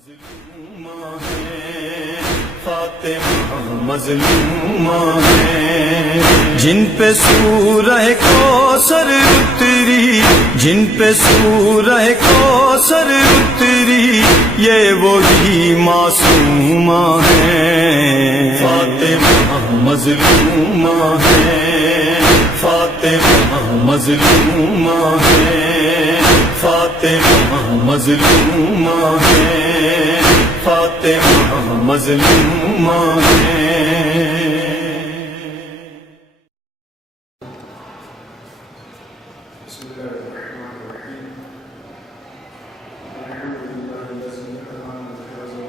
مظلومہ ہے فاطمہ مظلومہ ہے، جن پہ سورہ کوثر اتری، جن پہ سورہ کوثر اتری، یہ وہی معصومہ ہے۔ فاطمہ مظلومہ ہے، فاطمہ مظلومہ ہے، فاطمہ مظلومہ ہے، فاطمہ مظلومہ ہے۔ بسم اللہ الرحمن الرحیم۔ الحمد للہ الذی ہدانا لہذا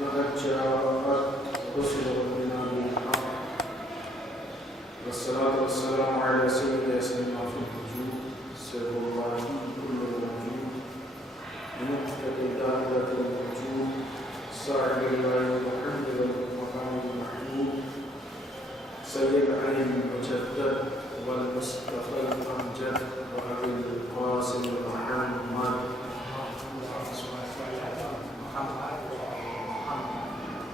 لقد جاءت رسل ربنا بالحق والصلاة والسلام على سيد أسماء في الوجود سر الله كل موجود بنطفة دابة الوجود صاحب الله وحمد المقام المحمود سيد علي المجدد والمصطفى الأمجد وأبي القاسم محمد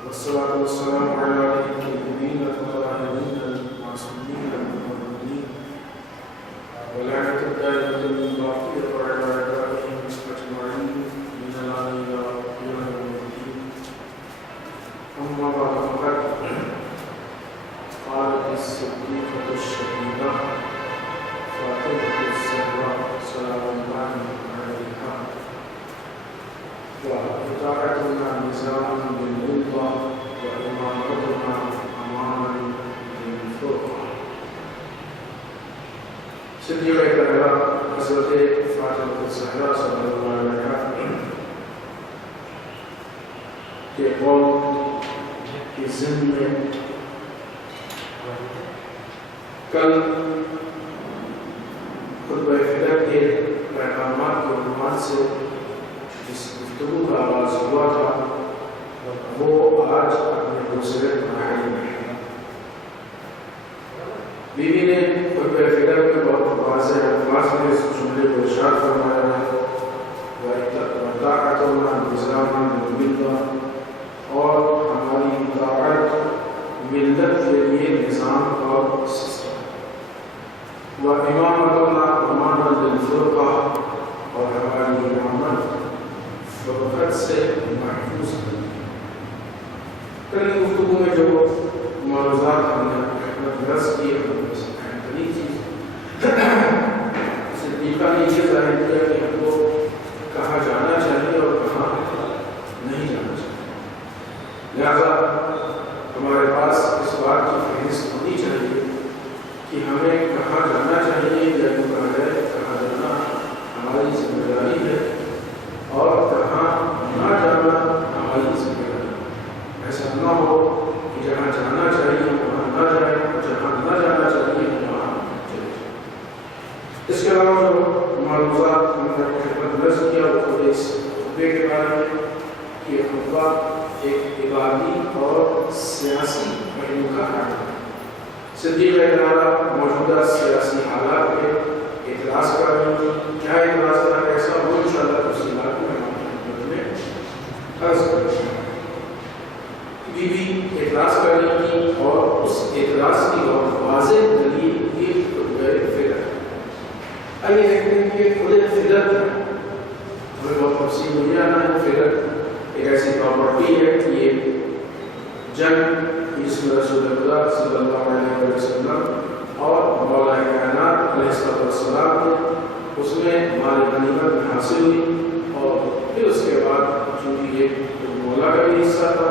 والصلاة والسلام على الكريمين الطاهرين المعصومين المؤمنين ولعنة الدائمة الباقية على أعدائهم أجمعين من الآن إلى يوم الدين. أما بعد فقد قالت الصديقة الشهيدة فاطمة الزهراء سلام الله عليها: وإطاعتنا نظام بالرضا وإمامتنا أماما بالفرقة. صدیقہ اکبرہ حضرت فاطمہ الزہرا صلی اللہ علیہ وسلم کے قول کے ضمن میں کل خطبہ فدر کے پیغامات کے عنوان سے جس گفتگو کا آغاز ہوا تھا وہ آج اپنے دوسرے مرحلے میں ہے۔ بیوی نے خطبہ فدر میں بہت واضح الفاظ میں اس جملے کو ارشاد فرمایا ہے: وَإِطَاعَتُنَا نِظَامًا بِالرِّضَا، اور ہماری اطاعت ملت کے لیے نظام اور سسٹم، وَإِمَامَتُنَا أَمَانًا لِلْفُرْقَةِ، اور ہماری امامت فرقت سے محفوظ ہے۔ کل کی گفتگو میں جو معروضات ہم نے درس کیے اس سے بہترین چیز صدیقہ نے یہ ظاہر کیا کہ ہم کو کہاں جانا چاہیے اور کہاں نہیں جانا چاہیے، لہذا ہمارے پاس اس بات کی فہرست ہونی چاہیے کہ ہمیں کہاں جانا چاہیے یا کہاں ہے، کہاں جانا ہماری ذمہ داری ہے اور کہاں نہ جانا ہماری ذمہ داری ہے۔ ایسا نہ ہو کہ جہاں جانا چاہیے وہاں نہ جائیں، جہاں نہ جانا چاہیے وہاں چلے جائیں۔ اس کے علاوہ جو معلومات ہم نے خدمت درج کیا وہ خطبے کے بارے میں کہ خطبہ ایک عبادی اور سیاسی پہلو کا حامل ہے۔ صدیقہ اکبرہ موجودہ سیاسی حالات پہ اعتراض کر رہی تھی۔ کیا اعتراض تھا، کیسا، وہ انشاءاللہ تفصیلات میں ہم خدمت میں عرض کریں گے۔ بی بی اعتراض کر رہی تھی اور اس اعتراض کی بہت واضح دلیل یہ خطبہ فدر ہے۔ آئیے دیکھتے ہیں کہ خطبہ فدر ہے، ہمیں بہت تفصیل نہیں آنا ہے۔ فدر ایک ایسی پراپرٹی ہے کہ یہ جنگ جس میں رسول اللہ صلی اللہ علیہ وسلم اور مولا کائنات علیہ السلام نے اس میں مال غنیمت حاصل ہوئی، اور پھر اس کے بعد چونکہ یہ مولا کا بھی حصہ تھا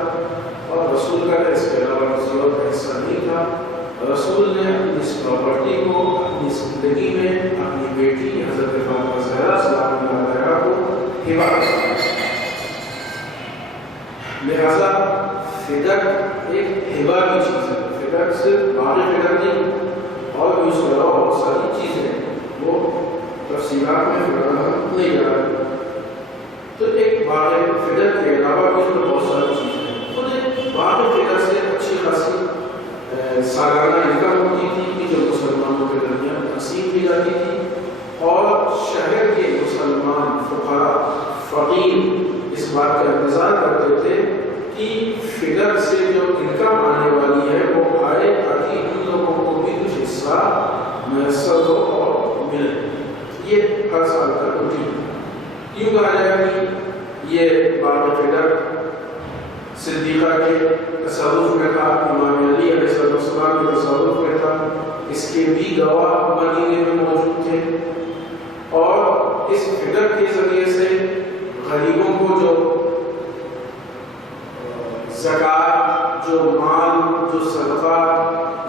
اور رسول کا اس کے علاوہ رسول کا حصہ نہیں تھا، رسول نے اپنی اس پراپرٹی کو اپنی زندگی میں اپنی بیٹی حضرت فاطمہ زہرا سلام اللہ علیہا کو ہبہ کیا۔ لہذا فدر ایک ہبہ کی چیز ہے۔ فدر صرف باغ فدر نہیں، اور بھی اس کے علاوہ بہت ساری چیزیں وہ تفصیلات میں ہم نہیں جا رہے۔ تو ایک باغ فدر کے علاوہ بھی اس میں بہت ساری چیزیں ہیں۔ تو باغ فدر سے اچھی خاصی سالانہ انکم ہوتی تھی کہ جو مسلمانوں کے درمیان تقسیم کی جاتی تھی، اور کے بھی گواہ مدینے میں موجود تھے، اور اس فکر کے ذریعے سے غریبوں کو جو زکوٰۃ، جو مال، جو صدقہ،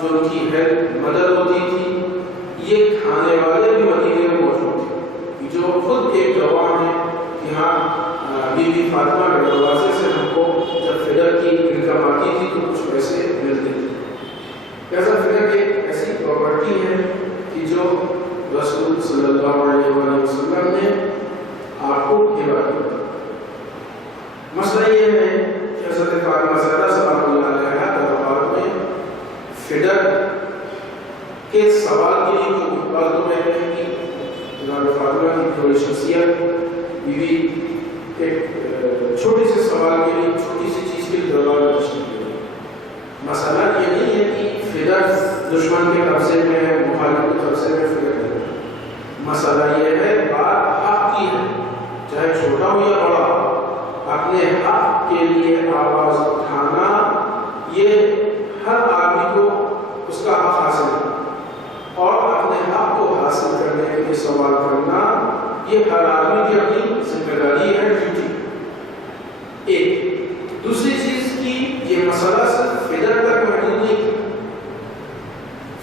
جو ان کی ہیلپ مدد ہوتی تھی، یہ کھانے والے بھی مدینے میں موجود تھے، جو خود ایک گواہ ہیں کہ ہاں بی بی فاطمہ کے دروازے سے ہم کو جب فدر کی انکم آتی تھی تو کچھ پیسے ملتے تھے۔ لہٰذا فدر ایک ایسی پراپرٹی ہے کہ جو رسول صلی اللہ علیہ وسلم نے آپ کو ہبہ کیا۔ مسئلہ یہ ہے کہ حضرت فاطمہ زہرا سلام اللہ علیہا دربار میں فدر کے سوال کے لیے جو باتوں میں ہے کہ جناب فاطمہ کی تھوڑی شخصیت بیوی ایک چھوٹے سے سوال کے لیے، چھوٹی سی چیز کے لیے دربار میں تشریف لے گئی۔ مسئلہ یہ نہیں ہے کہ فدر دشمن کے قبضے میں ہے، مخالف کے قبضے میں فدر ہے، مسئلہ یہ ہے بات حق کی ہے، چاہے چھوٹا ہو یا بڑا، اپنے حق کے لیے آواز اٹھانا یہ ہر آدمی کو اس کا حق حاصل ہے، اور اپنے حق کو حاصل کرنے کے لیے سوال کرنا یہ ہر آدمی کی اپنی ذمہ داری ہے، ڈیوٹی۔ ایک دوسری چیز کی یہ مسئلہ صرف فدر تک محدود نہیں،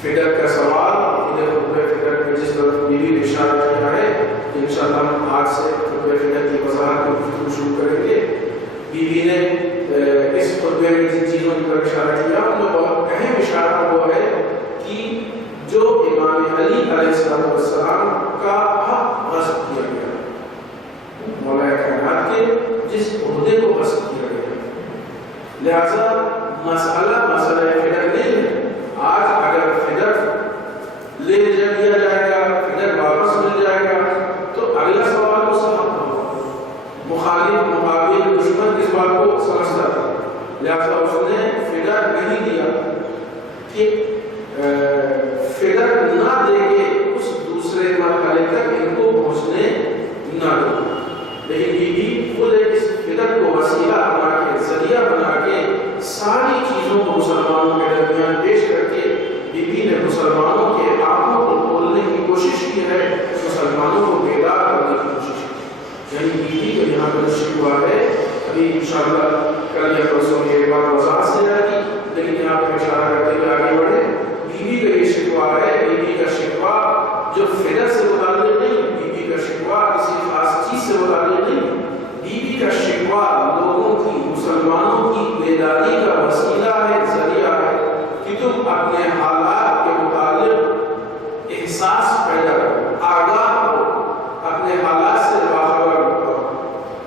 فدر کا سوال فدر میں جس طرح بیوی نے اشارہ کیا ہے، انشاءاللہ ہم آج سے خطبہ فدر کی وضاحت کو گفتگو شروع کریں گے۔ بیوی نے اس خطبے میں جن چیزوں کی طرف اشارہ کیا ان میں بہت اہم اشارہ وہ ہے کہ جو امام علی علیہ السلام کا حق غصب کیا گیا، مولا کائنات کے جس عہدے کو غصب کیا گیا، لہذا مسئلہ فدر نہیں ہے۔ آج اگر فدر لے لیا جائے گا، فدر واپس مل جائے گا، تو اگلا سوال اس کا حق ہوگا۔ مخالف، مقابل، دشمن اس بات کو سمجھتا تھا، لہذا اس نے فدر نہیں دیا کہ فدر نہ دے کے اس دوسرے مرحلے تک ان کو پہنچنے نہ دو، لیکن بیوی خود اس فدر کو وسیلہ بنا کے، ذریعہ بنا کے، ساری چیزوں کو مسلمانوں کے درمیان پیش کر کے بیوی نے مسلمانوں کے آنکھوں کو کھولنے کی کوشش کی ہے، مسلمانوں کو بیدار کرنے کی کوشش کی، یعنی بیوی کا یہاں پر شکوہ ہے۔ ابھی انشاءاللہ کل یا پرسوں یہ بات وضاحت سے جائے گی، لیکن یہاں پر اشارہ کرتے ہوئے آگے بڑھے۔ بیوی کا یہ شکوہ ہے، بیوی کا شکوہ جو فدر سے متعلق نہیں، بیوی کا شکوہ کسی خاص چیز سے متعلق نہیں، بیوی کا شکوہ لوگوں کی، مسلمانوں کی بیداری کا وسیلہ ہے، ذریعہ ہے کہ تم اپنے حالات کے متعلق احساس پیدا کرو، آگاہ ہو، اپنے حالات سے باخبر ہو۔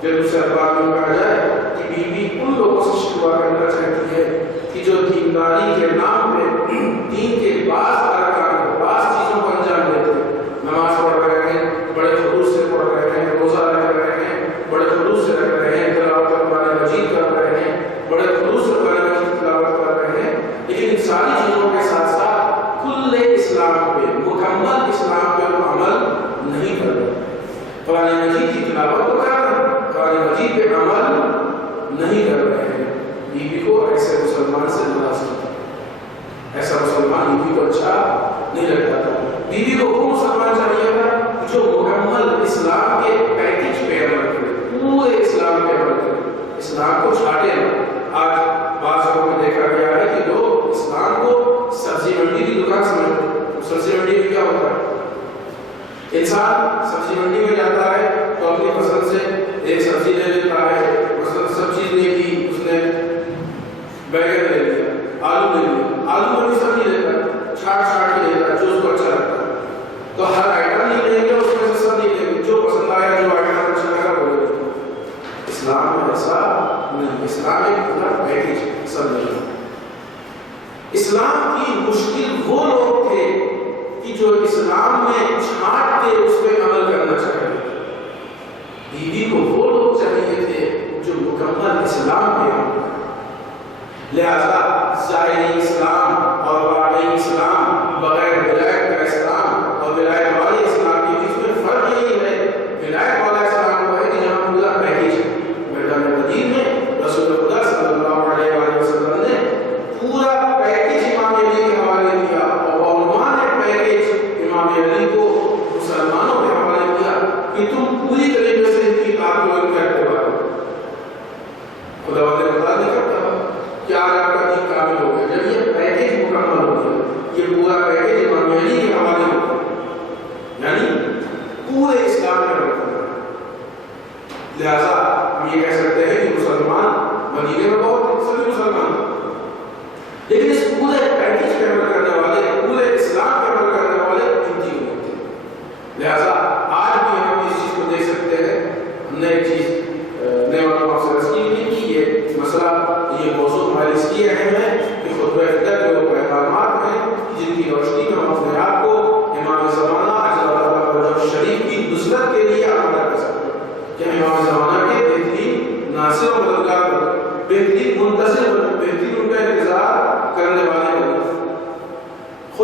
جب اسے اخبار میں کہا جائے کہ بیوی ان لوگوں سے شکوہ کرنا چاہتی ہے کہ جو دینداری کے نام پہ دین کے بعض ارکان کو، بعض چیزوں کو انجام دیتے ہیں، نماز پڑھ رہے ہیں، بڑے خلوص سے پڑھ رہے ہیں، روزہ رکھ رہے ہیں، بڑے خلوص سے رکھ رہے ہیں، تلاوت قرآن مجید کر رہے ہیں، بڑے خلوص سے قرآن مجید تلاوت کر رہے ہیں، لیکن ان ساری چیزوں کے ساتھ ساتھ کل اسلام پہ، مکمل اسلام پہ وہ عمل نہیں کر رہے۔ قرآن مجید کی تلاوت تو کر رہے ہیں، قرآن مجید پہ عمل نہیں کر رہے ہیں۔ بیوی کو ایسے مسلمان سے ناراض ہوتا ہے، ایسا مسلمان بیوی کو اچھا نہیں لگتا تھا۔ بیوی کو وہ مسلمان چاہیے تھا جو مکمل اسلام کے پیکج پہ عمل کرے، پورے اسلام پہ عمل کرے، اسلام کو چھاٹے نہ۔ آج بعض لوگوں میں دیکھا گیا ہے کہ لوگ اسلام کو سبزی منڈی کی دکان سمجھتے ہیں۔ سبزی منڈی میں کیا ہوتا ہے؟ انسان سبزی منڈی میں جاتا ہے تو اپنی پسند سے ایک سبزی لے لیتا ہے، سب چیز نہیں کی، اس نے بیگن لے لیا، آلو لے لیا، آلو میں بھی سب نہیں لیتا، چھاٹ کے لیتا ہے جو اس کو اچھا لگتا ہے۔ تو ہر آئٹم نہیں لیں گے، اس میں سے سب نہیں لیں گے، جو پسند آیا، جو آئٹم اچھا لگا وہ لے لیں۔ اسلام میں ایسا نہیں، اسلام ایک پورا پیکج سب نہیں۔ اسلام کی مشکل وہ لوگ تھے کہ جو اسلام میں چھانٹ کے اس پہ عمل کرنا چاہتے تھے۔ بیوی کو وہ لوگ چاہیے تھے جو مکمل اسلام پہ عمل کریں۔ لہذا ظاہری اسلام اور واقعی اسلام، بغیر ولایت کا اسلام اور ولایت والے اسلام کے بیچ میں فرق یہی ہے، ولایت والا اسلام وہ ہے کہ جہاں پورا پیکج ہے۔ میدان مدین میں رسول خدا صلی اللہ علیہ وآلہ وسلم نے پورا پیکج امام علی کے حوالے کیا، اور علماء نے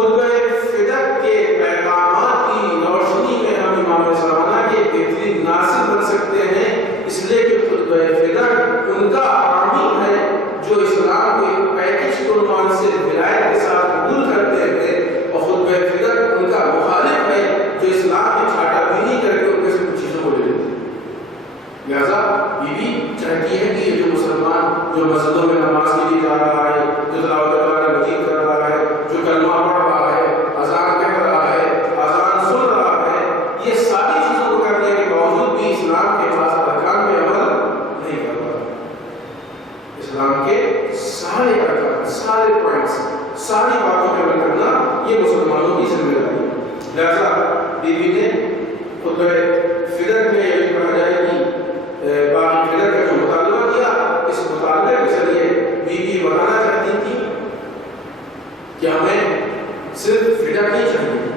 خطبہ فدق کے پیغامات کی روشنی میں ہم امام زمانہ کے بہترین ناصر بن سکتے ہیں، اس لیے کہ خطبہ فدق ان کا حامی ہے جو اسلام کے پیکج کے عنوان سے ولایت کے ساتھ قبول کرتے ہیں، اور خطبہ فدق ان کا مخالف ہے جو اسلام میں چھاٹا بینی کر کے ان میں سے کچھ چیزوں کو لے لیتے ہیں۔ لہٰذا یہ بھی چاہتی ہے کہ یہ جو مسلمان جو مسجدوں میں نماز کے لیے جا رہا ہے، جو تلاوت قرآن مجید کر رہا ہے، جو کلمہ پڑھ رہا ہے، اذان کہہ رہا ہے، اذان سن رہا ہے، یہ ساری چیزوں کو کرنے کے باوجود بھی اسلام کے خاص ارکان پہ عمل نہیں کر رہا۔ اسلام کے سارے ارکان، سارے پوائنٹس، ساری باتوں پہ عمل کرنا یہ مسلمانوں کی ذمہ داری ہے۔ لہٰذا بی بی نے خطبہ فدق میں یہ کہا جائے کہ باقی فدق کا جو مطالبہ کیا، اس مطالبے کے ذریعے بی بی بتانا چاہتی تھی کہ ہمیں صرف فدق نہیں چاہیے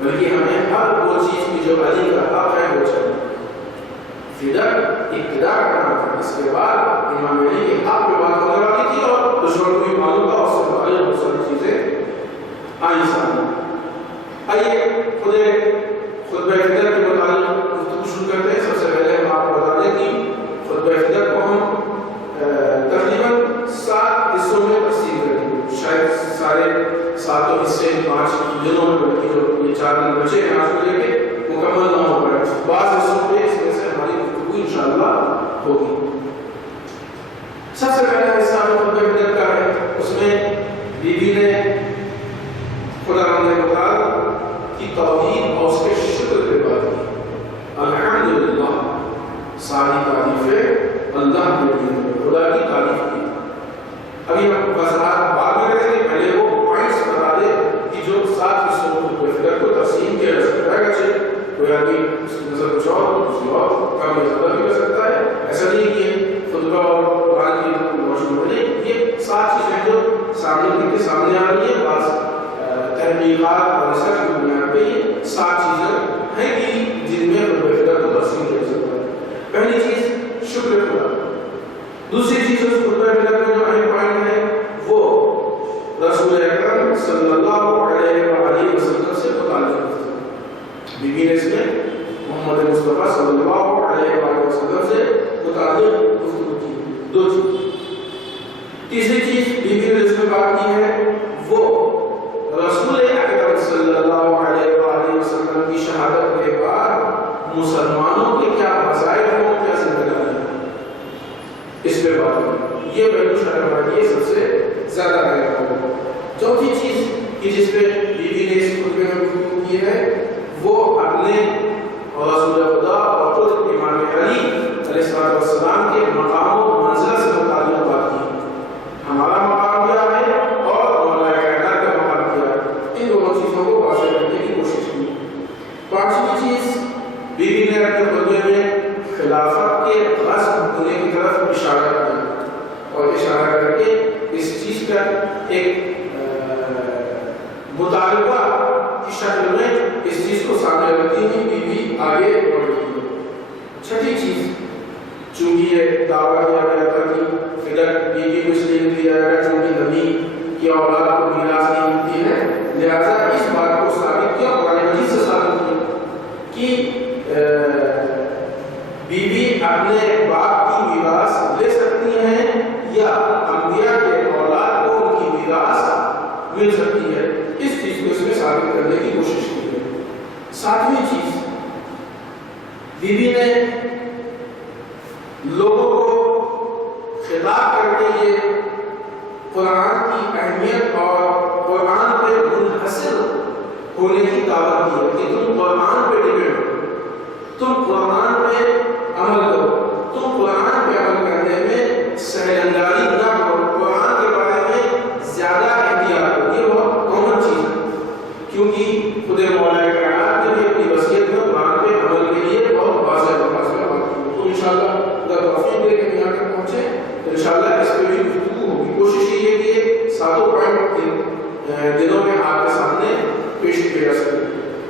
بلکہ ہمیں ہر وہ چیز کی جو علی کا حق ہے وہ چاہیے۔ فدق ابتدا کرنا تھا، اس کے بعد امام علی کے حق پہ بات ہونے والی تھی اور دشمن کو بھی معلوم تھا، اس سے پہلے بہت ساری چیزیں آئیں سامنے۔ آئیے خطبہ فدق کے متعلق گفتگو شروع کرتے ہیں۔ سب سے پہلے ہم آپ کو بتا دیں کہ خطبہ فدق کو ہم تقریباً 7 حصوں میں تقسیم کریں گے، شاید سارے 7 حصے 5 دنوں میں، بلکہ جو یہ 4 دن بچے ہیں آج کو لے کے مکمل نہ ہو پائے، بعض حصوں پہ اس میں سے ہماری گفتگو انشاءاللہ ہوگی۔ سب سے پہلا حصہ خطبہ فدق کا ہے، اس میں بی بی نے خدا کی توحید اور اس کے شکر کے بات کی۔ الحمدللہ، ساری تعریفیں اللہ کے لیے، خدا کی تعریف کی۔ ابھی ہم وضاحت بعد میں کریں گے، پہلے وہ پوائنٹس بتا دیں کہ جو 7 حصوں کو فدق کو تقسیم کیا جا سکتا ہے، اگرچہ کوئی آدمی اس کی نظر کچھ اور دوسری اور کم یا زیادہ بھی کر سکتا ہے، ایسا نہیں کہ خطبہ اور قرآن کی روشنی میں نہیں، یہ 7 چیزیں جو سامنے آ رہی ہیں، بعض تحقیقات اور ریسرچ کی بنیاد پہ یہ 7 چیزیں ہیں کہ جن میں خطبہ فدق کو تقسیم کیا سکتا ہے۔ پہلی چیز شکر خدا، دوسری چیز اس خطبہ فدق میں جو اہم پوائنٹ ہے وہ رسول اکرم صلی اللہ علیہ وآلہ وسلم سے متعلق ہے۔ بی بی نے اس میں محمد مصطفیٰ صلی اللہ علیہ وآلہ وسلم سے متعلق گفتگو کی۔ 2 چیز۔ تیسری چیز بی بی نے اس میں بات کی ہے وہ رسول اکرم صلی اللہ علیہ وآلہ وسلم کی شہادت کے بعد مسلمانوں کے کیا وظائف ہوں، کیا ذمہ داری ہے، اس پہ بات کی۔ یہ پہلو شرح یہ سب سے زیادہ اہم ہے۔ چوتھی چیز کہ جس پہ بی بی نے اس خطبے میں گفتگو کی ہے وہ اپنے اور رسول خدا اور خود امام علی علیہ السلام کے مقام و منزلت سے متعلق بات کی۔ ہمارا مقام کیا ہے اور مولا کائنات کا مقام کیا ہے، ان دونوں چیزوں کو واضح کرنے کی کوشش کی۔ 5ویں چیز بی بی نے اپنے خطبے میں خلافت کے غصب ہونے کی طرف اشارہ کیا اور اشارہ کر کے اس چیز کا ایک مطالبہ کی شکل میں اس چیز کو سامنے رکھتی تھی، بی بی آگے بڑھ رہی ہے۔ 6ٹھی چیز، چونکہ یہ دعویٰ کیا گیا تھا کہ فدق بی بی کو اس لیے دیا گیا چونکہ نبی کی اولاد کو میراث نہیں ملتی ہے، لہٰذا اس بات کو ثابت کیا، قرآن مجید سے ثابت کیا کہ بی بی اپنے باپ کی میراث لے سکتی ہیں یا انبیاء کے اولاد کو ان کی میراث مل سکتی ہے۔ اس چیز کو اس میں ثابت کرنے کی کوشش کی ہے۔ 7ویں چیز، بی بی نے لوگوں کو خطاب کر کے یہ قرآن کی اہمیت اور قرآن پہ منحصر ہونے کی دعوت دی ہے کہ تم قرآن پہ ڈپینڈ ہو، تم قرآن پہ عمل کرو، تم قرآن پہ عمل کرنے میں سہل اندازی نہ کرو، قرآن کے بارے میں زیادہ احتیاط کرو۔ یہ بہت کامن چیز ہے کیونکہ خود مولا کائنات نے بھی اپنی وصیت میں قرآن پہ عمل کے لیے بہت واضح الفاظ میں بات کی۔ تو انشاءاللہ اگر توفیق دے کے یہاں تک پہنچے تو انشاءاللہ اس پہ بھی گفتگو ہوگی۔ کوشش یہ ہے کہ یہ 7 پوائنٹ دنوں میں آپ کے سامنے پیش کیا جا سکے۔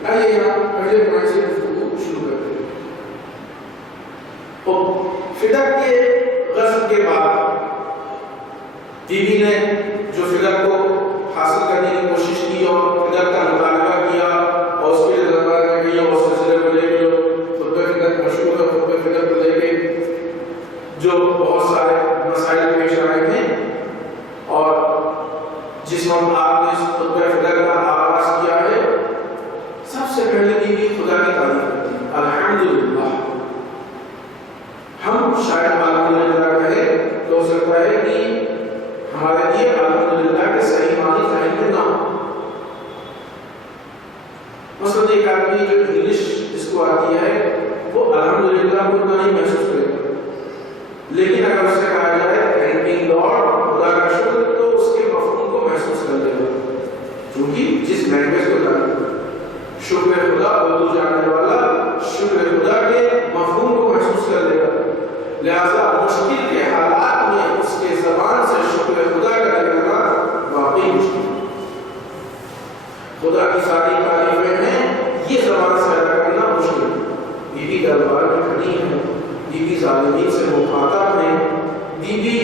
آئیے یہاں پہلے پوائنٹ سے گفتگو شروع کرتے ہیں۔ فدق کے غزو کے بعد بی بی نے جو فدق کو حاصل کرنے کی کوشش کی اور آپ نے اس خطبہ فدر کا آغاز کیا ہے، سب سے پہلے بیوی خدا کی تعریف کرتی ہے، الحمدللہ۔ ہم شاید الحمدللہ کہیں تو ہو سکتا ہے کہ ہمارے لیے الحمدللہ کے صحیح معنی ذہن میں نہ ہو۔ مثلاً ایک آدمی جو انگلش اس کو آتی ہے وہ الحمدللہ کو اتنا نہیں محسوس کرے گا، لیکن اگر اس سے کہا جائے تھینکنگ گاڈ، خدا کا شکر، تو اس کے مفہوم کو محسوس کر لے گا، کیونکہ جس لینگویج کو جانتا ہے۔ شکر خدا، اردو جاننے والا شکر خدا کے مفہوم کو محسوس کر لے گا، لہذا مشکل کے حالات میں اس کے زبان سے شکر خدا کا نکلنا واقعی مشکل ہے۔ خدا کی ساری تعریفیں ہیں، یہ زبان سے ادا کرنا مشکل ہے۔ بی بی دربار میں کھڑی ہیں، بی بی ظالمین سے مخاطب ہیں، بی بی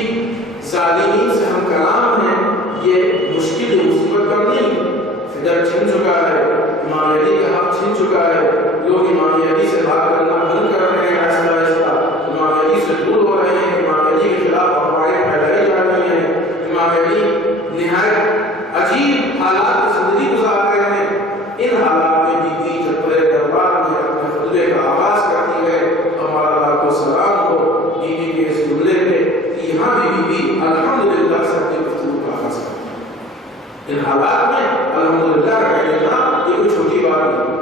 ظالمین سے ہم کلام ہیں، یہ مشکل مصیبت پر نہیں۔ فدر چھن چکا ہے، امام علی کا حق چھن چکا ہے، لوگ امام علی سے بات کرنا بند کر رہے ہیں، آہستہ آہستہ امام علی سے دور ہو رہے ہیں، امام علی کے خلاف افواہیں پھیلائی جا رہی ہیں، امام علی نہایت عجیب حالات میں زندگی گزار رہے ہیں۔ ان حالات میں بی بی جب بڑے دربار میں اپنے خطبے کا آغاز کرتی ہے، ہمارا اللہ کو سلام ہو بی بی کے اس جملے پہ کہ یہاں بھی بی بی الحمدللہ سے اپنی گفتگو کا آغاز کرتی ہے۔ ان حالات میں الحمدللہ کہہ لینا یہ کوئی چھوٹی بات نہیں،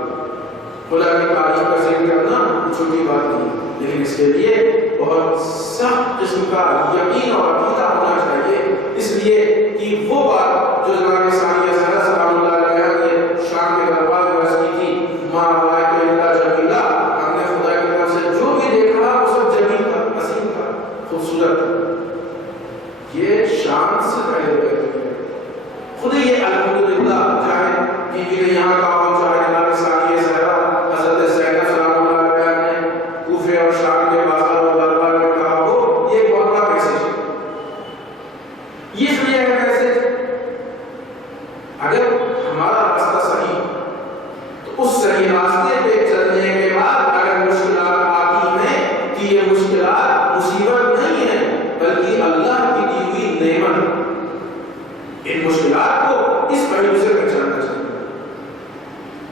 خدا کی تعریف کا ذکر کرنا چھوٹی بات نہیں، لیکن اس کے لیے بہت سخت قسم کا یقین اور عقیدہ ہونا چاہیے، اس لیے کہ وہ بات جو جناب ثانیہ زہرا سلام اللہ علیہا کے شام کے دربار میں عرض کی تھی، ما رأیت الا جمیلا، ہم نے خدا کی طرف سے جو بھی دیکھا وہ سب جمیل تھا، حسین تھا، خوبصورت تھا۔ یہ شان سے پہلے کہتے ہیں خود یہ الحمدللہ، چاہے بی بی نے یہاں کہا ہو، چاہے جناب ثانیہ زہرا حضرت زینب سلام اللہ علیہا نے کوفے اور شام کے بازار اور دربار میں کہا ہو، یہ بہت بڑا میسج ہے۔ یہ سمجھے ہے میسج، اگر ہمارا راستہ صحیح تو اس صحیح راستے پہ چلنے کے بعد اگر مشکلات آتی ہیں کہ یہ مشکلات مصیبت نہیں ہے بلکہ اللہ کی دی ہوئی نعمت ہے۔ ان مشکلات کو اس پہلو سے پہچاننا چاہیے۔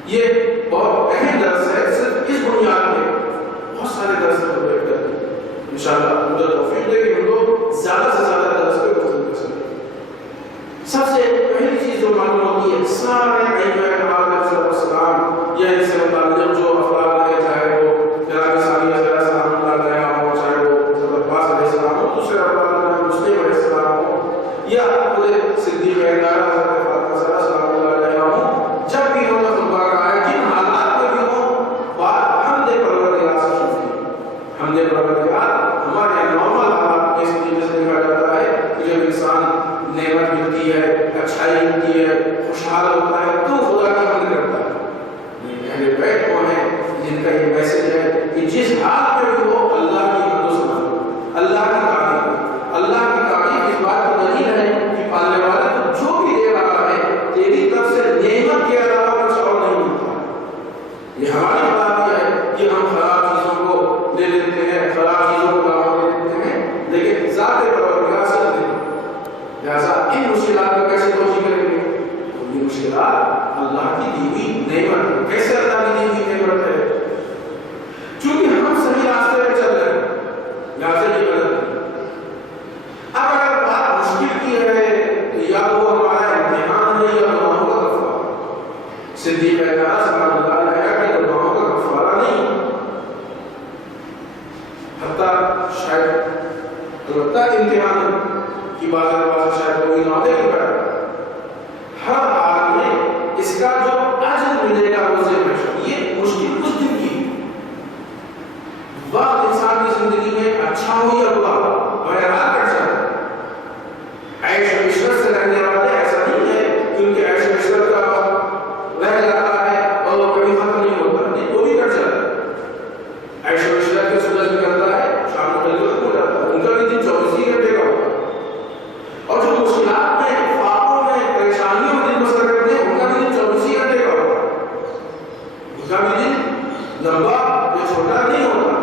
یہ بہت اہم درس ہے، صرف اس بنیاد پہ بہت سارے درس ہوتے ہیں، انشاءاللہ خدا توفیق دے کہ ہم لوگ زیادہ سے زیادہ درس پہ گفتگو کر سکیں۔ سب سے پہلی چیز جو معلوم ہوتی ہے سارے ائمہ کرام علیہ السلام یا ان سے متعلق جو افراد لگے، چاہے وہ جناب ثانیہ زہرا سلام اللہ علیہا ہو، چاہے وہ حضرت عباس علیہ السلام ہو، دوسرے افراد مسلم علیہ السلام ہو، یا خود صدیق اکبر حضرت فاطمہ زہرا سلام اللہ علیہا ہو، جب بھی انہوں نے خطبہ کہا ہے جن حالات میں بھی ہوں، بات حمد پروردگار سے شروع کی۔ حمد پروردگار ہمارے نارمل حالات میں اس طریقے سے کہا جاتا ہے کہ جب انسان نعمت ملتی ہے، اچھائی ملتی ہے، خوشحال ہوتا ہے تو خدا کی حمد کرتا ہے۔ اہل بیت وہ ہیں جن کا یہ میسج ہے کہ جس حال میں بھی ہو اللہ کی حمد و ثنا کرو، اللہ کی تعریف، اللہ کی تعریف اس بات کو نہیں ہے کہ پالنے والا تو جو بھی دے رہا ہے تیری طرف سے نعمت کے علاوہ کچھ اور نہیں ملتا۔ یہ ہماری بات ہے کہ ہم خراب چیزوں کو لے لیتے ہیں، خراب چیزوں کو لاؤ لے لیتے ہیں، لیکن ذات پروردگار سے نہیں۔ لہٰذا ان مشکلات کو کیسے توجیہ کریں گے؟ یہ مشکلات اللہ کی دی ہوئی نعمت ہے۔ کیسے اللہ کی دی ہوئی نعمت ہے؟ چونکہ ہم صحیح راستے پہ چل رہے ہیں، لہٰذا یہ غلط ہے۔ اب اگر بات مشکل کی ہے تو یا وہ ہمارا امتحان ہے یا گناہوں کا کفارہ۔ صدیق اکبر سلام اللہ علیہ کے گناہوں کا کفارہ نہیں، حتیٰ شاید البتہ امتحان کی بات شاید کوئی نہ دیکھ رہا ہے، ہر حال میں اس کا جو اجر ملے گا وہ ذہن میں۔ یہ مشکل کچھ دن کی وقت انسان کی زندگی میں اچھا ہو یا برا بہرحال کٹ جاتا ہے۔ عیش و عشرت سے رہنے والے ایسا نہیں ہے کہ ان کے عیش و عشرت کا وقت رہ جاتا ہے اور وہ کبھی ختم نہیں ہوتا، نہیں، وہ بھی کٹ جاتا ہے۔ عیش و عشرت کے سورج نکلتا ہے، شام کو جلدی ختم ہو جاتا ہے، ان کا بھی دن 24 گھنٹے کا ہوتا ہے۔ اور جو مشکلات میں، فاقوں میں، پریشانیوں میں دن بسر کرتے ہیں ان کا بھی دن 24 گھنٹے کا ہوتا ہے، ان کا بھی دن لمبا یا چھوٹا نہیں ہوتا،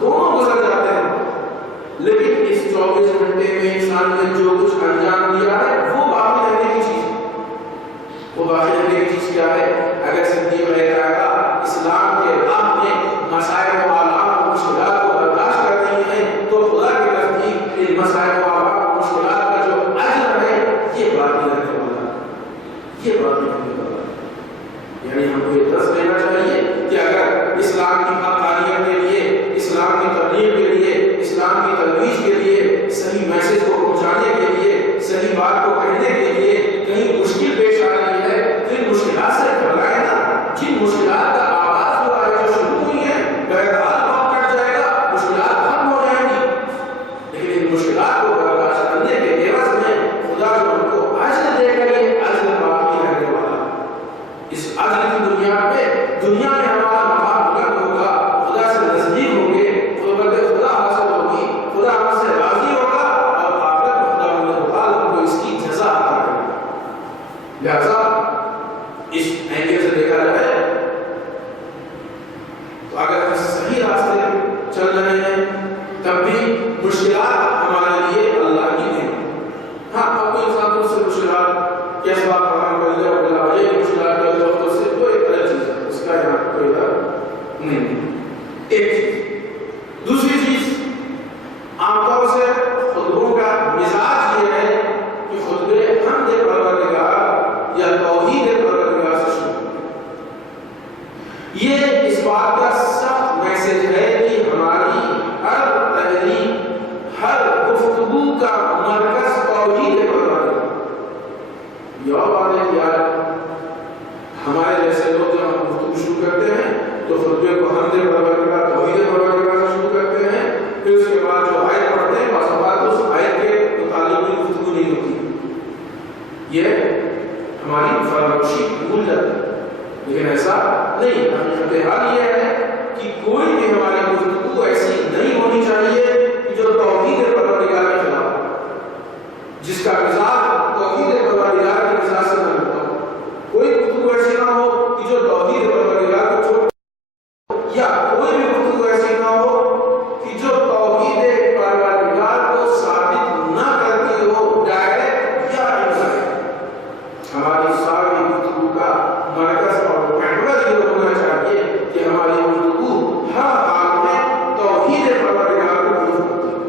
دونوں گزر جاتے ہیں۔ وہ باقی ایک چیز کیا ہے؟ اگر صدیق رہتا ہے اسلام کے راہ میں مسائل و آلام و مشکلات کو برداشت کر رہی ہیں تو خدا کے نزدیک ان مسائل و آلام و مشکلات کا جو اجر ہے یہ باقی رہنے والا، یہ باقی رہنے والا۔ یعنی ہم کو یہ درس دینا چاہیے کہ اگر اسلام کی حقانیت کے لیے، اسلام کی تبلیغ کے لیے، اسلام کی ترویج کے لیے، صحیح میسج کو پہنچانے کے لیے، صحیح بات کو کہنے کے لیے کہیں مشکل پیش آ رہی ہے تو ان مشکلات سے گھبرائے نا۔ جن مشکلات کا آغاز ہوا ہے، جو شروع ہوئی ہیں، بہرحال وقت کٹ جائے گا، مشکلات ختم ہو جائیں گی، لیکن ان مشکلات کو برداشت کرنے کے عوض میں خدا جو ان کو اجر دے گا، یہ اجر باقی رہنے والا۔ اس اجر کی بنیاد پہ دنیا میں ہمارا مقام بلند ہوگا، خدا سے نزدیک ہوں گے، قربت خدا حاصل ہوگی، خدا ہم سے راضی ہوگا، اور آخرت میں خدا تعالیٰ ہم کو اس کی جزا عطا کرے گا۔ لہذا اس اینگل سے دیکھا جائے تو اگر ہم صحیح راستے چل رہے ہیں تب بھی مشکلات ہمارے لیے اللہ کی نعمت۔ ہاں کوئی انسان کو سے مشکلات کیسے بات فراہم کر دیا بلا یہ مشکلات کا جو تو صرف وہ ایک الگ چیز ہے، اس کا یہاں کوئی فرق نہیں۔ ایک چیز، دوسری چیز، عام طور سے خطبوں کا مزاج یہ ہے کہ خطبے حمد پروردگار یا توحید پروردگار سے شروع، یہ اس بات کا سخت میسج ہے کہ ہماری ہر تحریر، ہر گفتگو کا مرکز توحید پروردگار۔ یہ بات ہے کہ یار ہمارے جیسے لوگ جب ہم گفتگو شروع کرتے ہیں تو خطبے کو حمد پروردگار، توحید پروردگار سے شروع کرتے ہیں، پھر اس کے بعد جو آیت پڑھتے ہیں بعض اوقات اس آیت کے متعلق بھی گفتگو نہیں ہوتی، یہ ہماری فراموشی بھول جاتی ہے۔ لیکن ایسا نہیں، حقیقت حال یہ ہے کہ کوئی بھی ہماری گفتگو ایسی نہیں ہونی چاہیے کہ جو توحید پروردگار کے خلاف، جس کا مزاج توحید پروردگار کے مزاج سے نہ ہوتا۔ کوئی گفتگو ایسی نہ ہو کہ جو توحید پروردگار کو چھوڑ، یا کوئی بھی گفتگو ایسی نہ ہو کہ جو توحید پروردگار کو ثابت نہ کرتی ہو، ڈائریکٹ یا انڈائریکٹ۔ ہماری ساری گفتگو کا مرکز اور محور یہ ہونا چاہیے کہ ہماری گفتگو ہر حال میں توحید پروردگار کو پوری کرتی ہے۔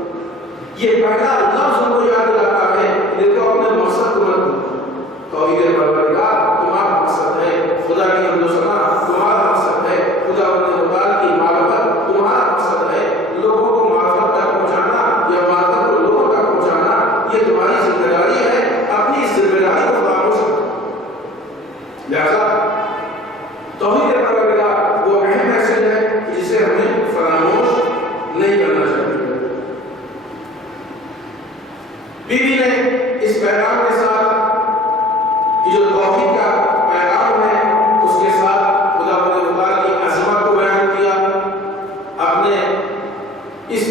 یہ پہلا لفظ ہم کو یاد رکھتا ہے، لیکن اپنے مقصد کو مت بھولو۔ توحید پروردگار تمہارا مقصد ہے، خدا کی حمد و ثنا تمہارا مقصد ہے، خدا کی معرفت تمہارا مقصد ہے، لوگوں کو معرفت تک پہنچانا یا معرفت کو لوگوں تک پہنچانا یہ تمہاری ذمہ داری ہے۔ اپنی اس ذمہ داری کو فراموش مت کرو۔ لہذا توحید پروردگار وہ اہم میسج ہے جسے ہمیں فراموش نہیں کرنا چاہیے۔ بیوی نے اس پیغام کے ساتھ کہ جو توحید کا پیغام ہے اس کے ساتھ خدا تعالیٰ کی عظمت کو بیان کیا، اپنے اس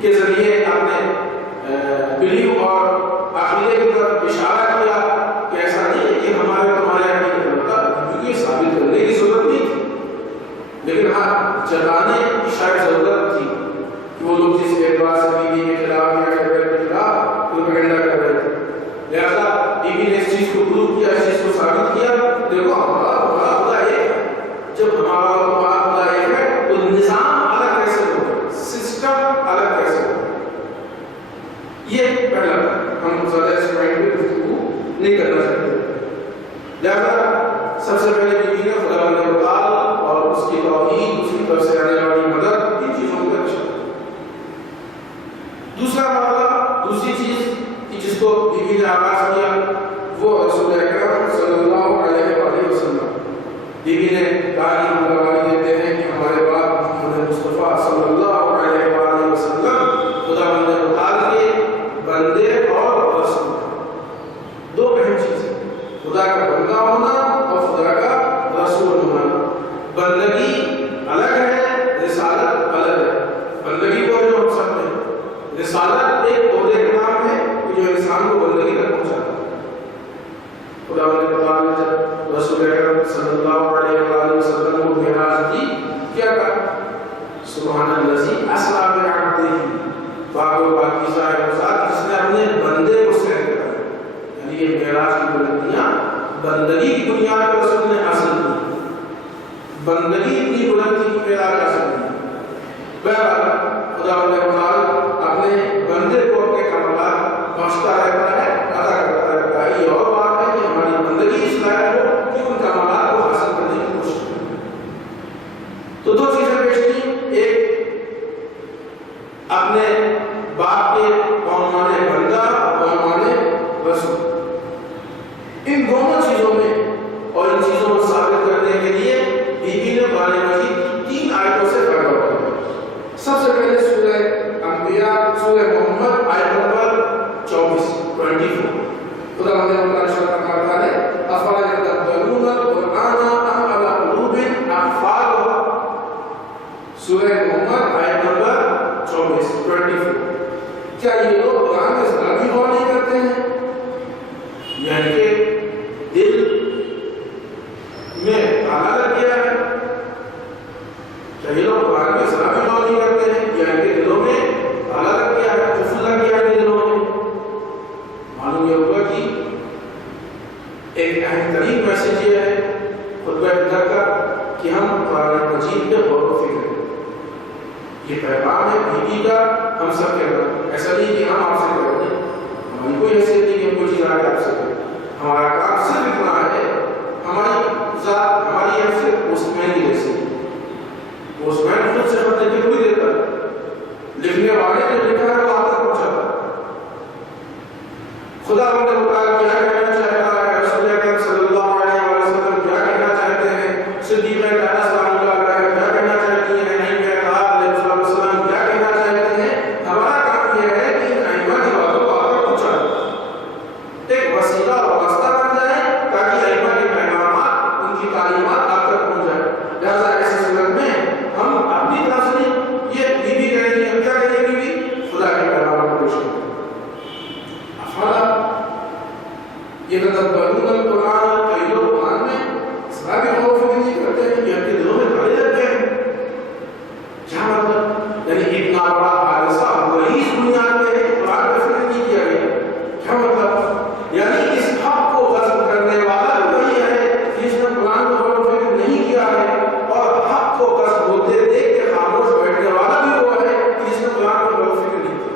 کے ذریعے اپنے بلیو اور عقیدے کی طرف اشارہ کیا کہ ایسا نہیں ہے کہ ہمارے تمہارے عقیدے کا یہ ثابت کرنے کی ضرورت نہیں تھی، لیکن ہاں جتانے کی شاید ضرورت تھی کہ وہ لوگ جس اعتبار سے بیوی کے خلاف یا شوہر کے خلاف پروپیگنڈا کر رہے تھے، لہذا بیوی نے اس چیز کو پروف کیا، اس چیز کو ثابت کیا، دیکھو ہمارا خدا ایک ہے۔ جب ہمارا اور تمہارا خدا ایک ہے تو نظام الگ کیسے ہوگا، سسٹم الگ کیسے ہوگا؟ یہ پہلا ہم زیادہ اس پوائنٹ پہ گفتگو نہیں کرنا چاہتے۔ لہذا سب سے پہلے بیوی نے خدا تعالیٰ اور اس کی توحید، اس کی طرف سے آنے والی مدد، ان چیزوں کو اچھا۔ دوسرا معاملہ، دوسری چیز کہ جس کو بیوی نے آغاز کیا وہ رسول اکرم صلی اللہ علیہ وآلہ وسلم۔ بیوی نے تعلیم ہم گواہی دیتے ہیں کہ ہمارے باپ محمد مصطفیٰ صلی اللہ علیہ وآلہ وسلم خدا تعالیٰ کے بندے اور رسول۔ دو اہم چیزیں، خدا کا بندہ ہونا اور خدا کا رسول ہونا۔ بندگی الگ ہے، رسالت الگ ہے۔ بندگی کو جو ہم سکتے ہیں، رسالت ایک عہدے کا نام ہے جو انسان کو بندگی تک پہنچاتا ہے۔ خدا تعالیٰ نے جب رسول اکرم صلی اللہ علیہ وآلہ وسلم کو معراج دی، کیا کہا؟ سبحان الذی اسریٰ بعبدہ، پاک و پاکیزہ ہے وہ ذات جس نے اپنے بندے کو سیر کرایا۔ یعنی یہ معراج کی بلندیاں بندگی کی بنیاد پر رسول نے حاصل کی، بندگی اتنی بلند تھی کہ میرا حاصل کی۔ بہرحال خدا اپنے بندے کو اپنے کمالات بخشتا رہتا ہے، عطا کرتا رہتا ہے۔ یہ اور بات ہے کہ ہماری بندگی اس لائق ہو کہ ان کمالات کو حاصل کرنے کی کوشش کریں۔ تو دو چیزیں پیش کی، ایک اپنے باپ کے بعنوان بندہ اور بعنوان رسول۔ ان دونوں چیزوں میں اور ان چیزوں کو ثابت کرنے کے لیے بی بی نے قرآن مجید کی 3 آیتوں سے فائدہ اٹھایا۔ سب سے پہلے سورہ انبیاء سورہ محمد آیت نمبر 24 خدا بندے اللہ فرماتا ہے افلا یتدبرون القرآن ام علی قلوب اقفالها، سورہ محمد آیت نمبر 24 کیا یہ لوگ قرآن میں ذرا بھی غور نہیں کرتے ہیں؟ یعنی کہ دل میں تالا لگ گیا ہے، کیا یہ لوگ قرآن میں ذرا بھی غور نہیں کرتے ہیں؟ یعنی کہ دلوں میں تالا لگ گیا ہے، قفل لگ گیا ہے دلوں میں۔ معلوم یہ ہوگا کہ ایک اہم ترین میسج یہ ہے خطبہ افتتاح کا کہ ہم قرآن مجید پہ غور و فکر کریں۔ یہ پیغام ہے بی بی کا ہم سب کے اندر، ایسا نہیں کہ ہم آپ سے کرتے ہیں، ہماری کوئی حیثیت نہیں کہ ہم کوئی چیز آگے آپ سے کریں۔ ہمارا کام صرف اتنا ہے، ہماری ذات ہماری حیثیت پوسٹ مین کی جیسی، پوسٹ مین خود سے خط لکھ کے کوئی دیتا ہے، لکھنے والے نے لکھا ہے وہ آپ تک پہنچاتا ہے۔ خدا نے بتایا کیا کہنا چاہتا ہے، رسول اکرم صلی اللہ علیہ وسلم کیا کہنا چاہتے ہیں، صدیق اکبر سلام اللہ علیہ کیا کہنا چاہتی ہیں، نہیں کہتا علیہ السلام کیا کہنا چاہتے ہیں۔ ہمارا کام یہ ہے کہ ان ائمہ کی باتوں کو آپ تک پہنچانا، ایک وسیلہ اور راستہ بن جائے تاکہ ائمہ کے پیغامات ان کی تعلیمات آپ تک پہنچ جائے۔ لہٰذا ایسی صورت میں ہم اپنی طرف سے یہ بی بی کہہ رہی ہے، کیا کہہ رہی ہے بی بی؟ خدا کے پیغامات کو پیش کریں۔ افلا یتدبرون القرآن، کئی لوگ قرآن میں ذرا بھی غور و فکر نہیں کرتے ہیں، یہ کے دلوں میں تالے لگ گئے ہیں۔ کیا مطلب؟ یعنی اتنا بڑا حادثہ وہی اس بنیاد پہ ہے کہ قرآن پہ فکر نہیں کیا گیا۔ کیا مطلب؟ یعنی اس حق کو غصب کرنے والا بھی وہی ہے جس نے قرآن کو غور و فکر نہیں کیا ہے، اور حق کو غصب ہوتے دیکھ کے خاموش بیٹھنے والا بھی وہ ہے جس نے قرآن کو غور و فکر نہیں کیا۔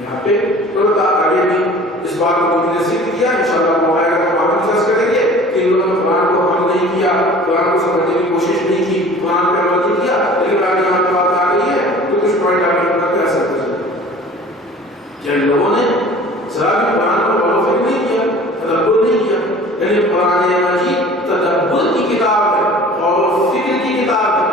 یہاں پہ آگے بھی اس بات کو ہم نے ذکر کیا، انشاءاللہ وہ آئے گا تو ہم ڈسکس کریں گے کہ ان لوگوں نے قرآن کو حمل نہیں کیا، قرآن کو سمجھنے کی کوشش نہیں کی، قرآن پہ عمل نہیں کیا، لیکن آگے یہاں پہ بات آ رہی ہے تو کچھ پوائنٹ آپ نے کر کیا سکتے ہیں۔ جن لوگوں نے ذرا بھی قرآن کو غور و فکر نہیں کیا، تدبر نہیں کیا، یعنی قرآن مجید تدبر کی کتاب ہے، غور و فکر کی کتاب ہے۔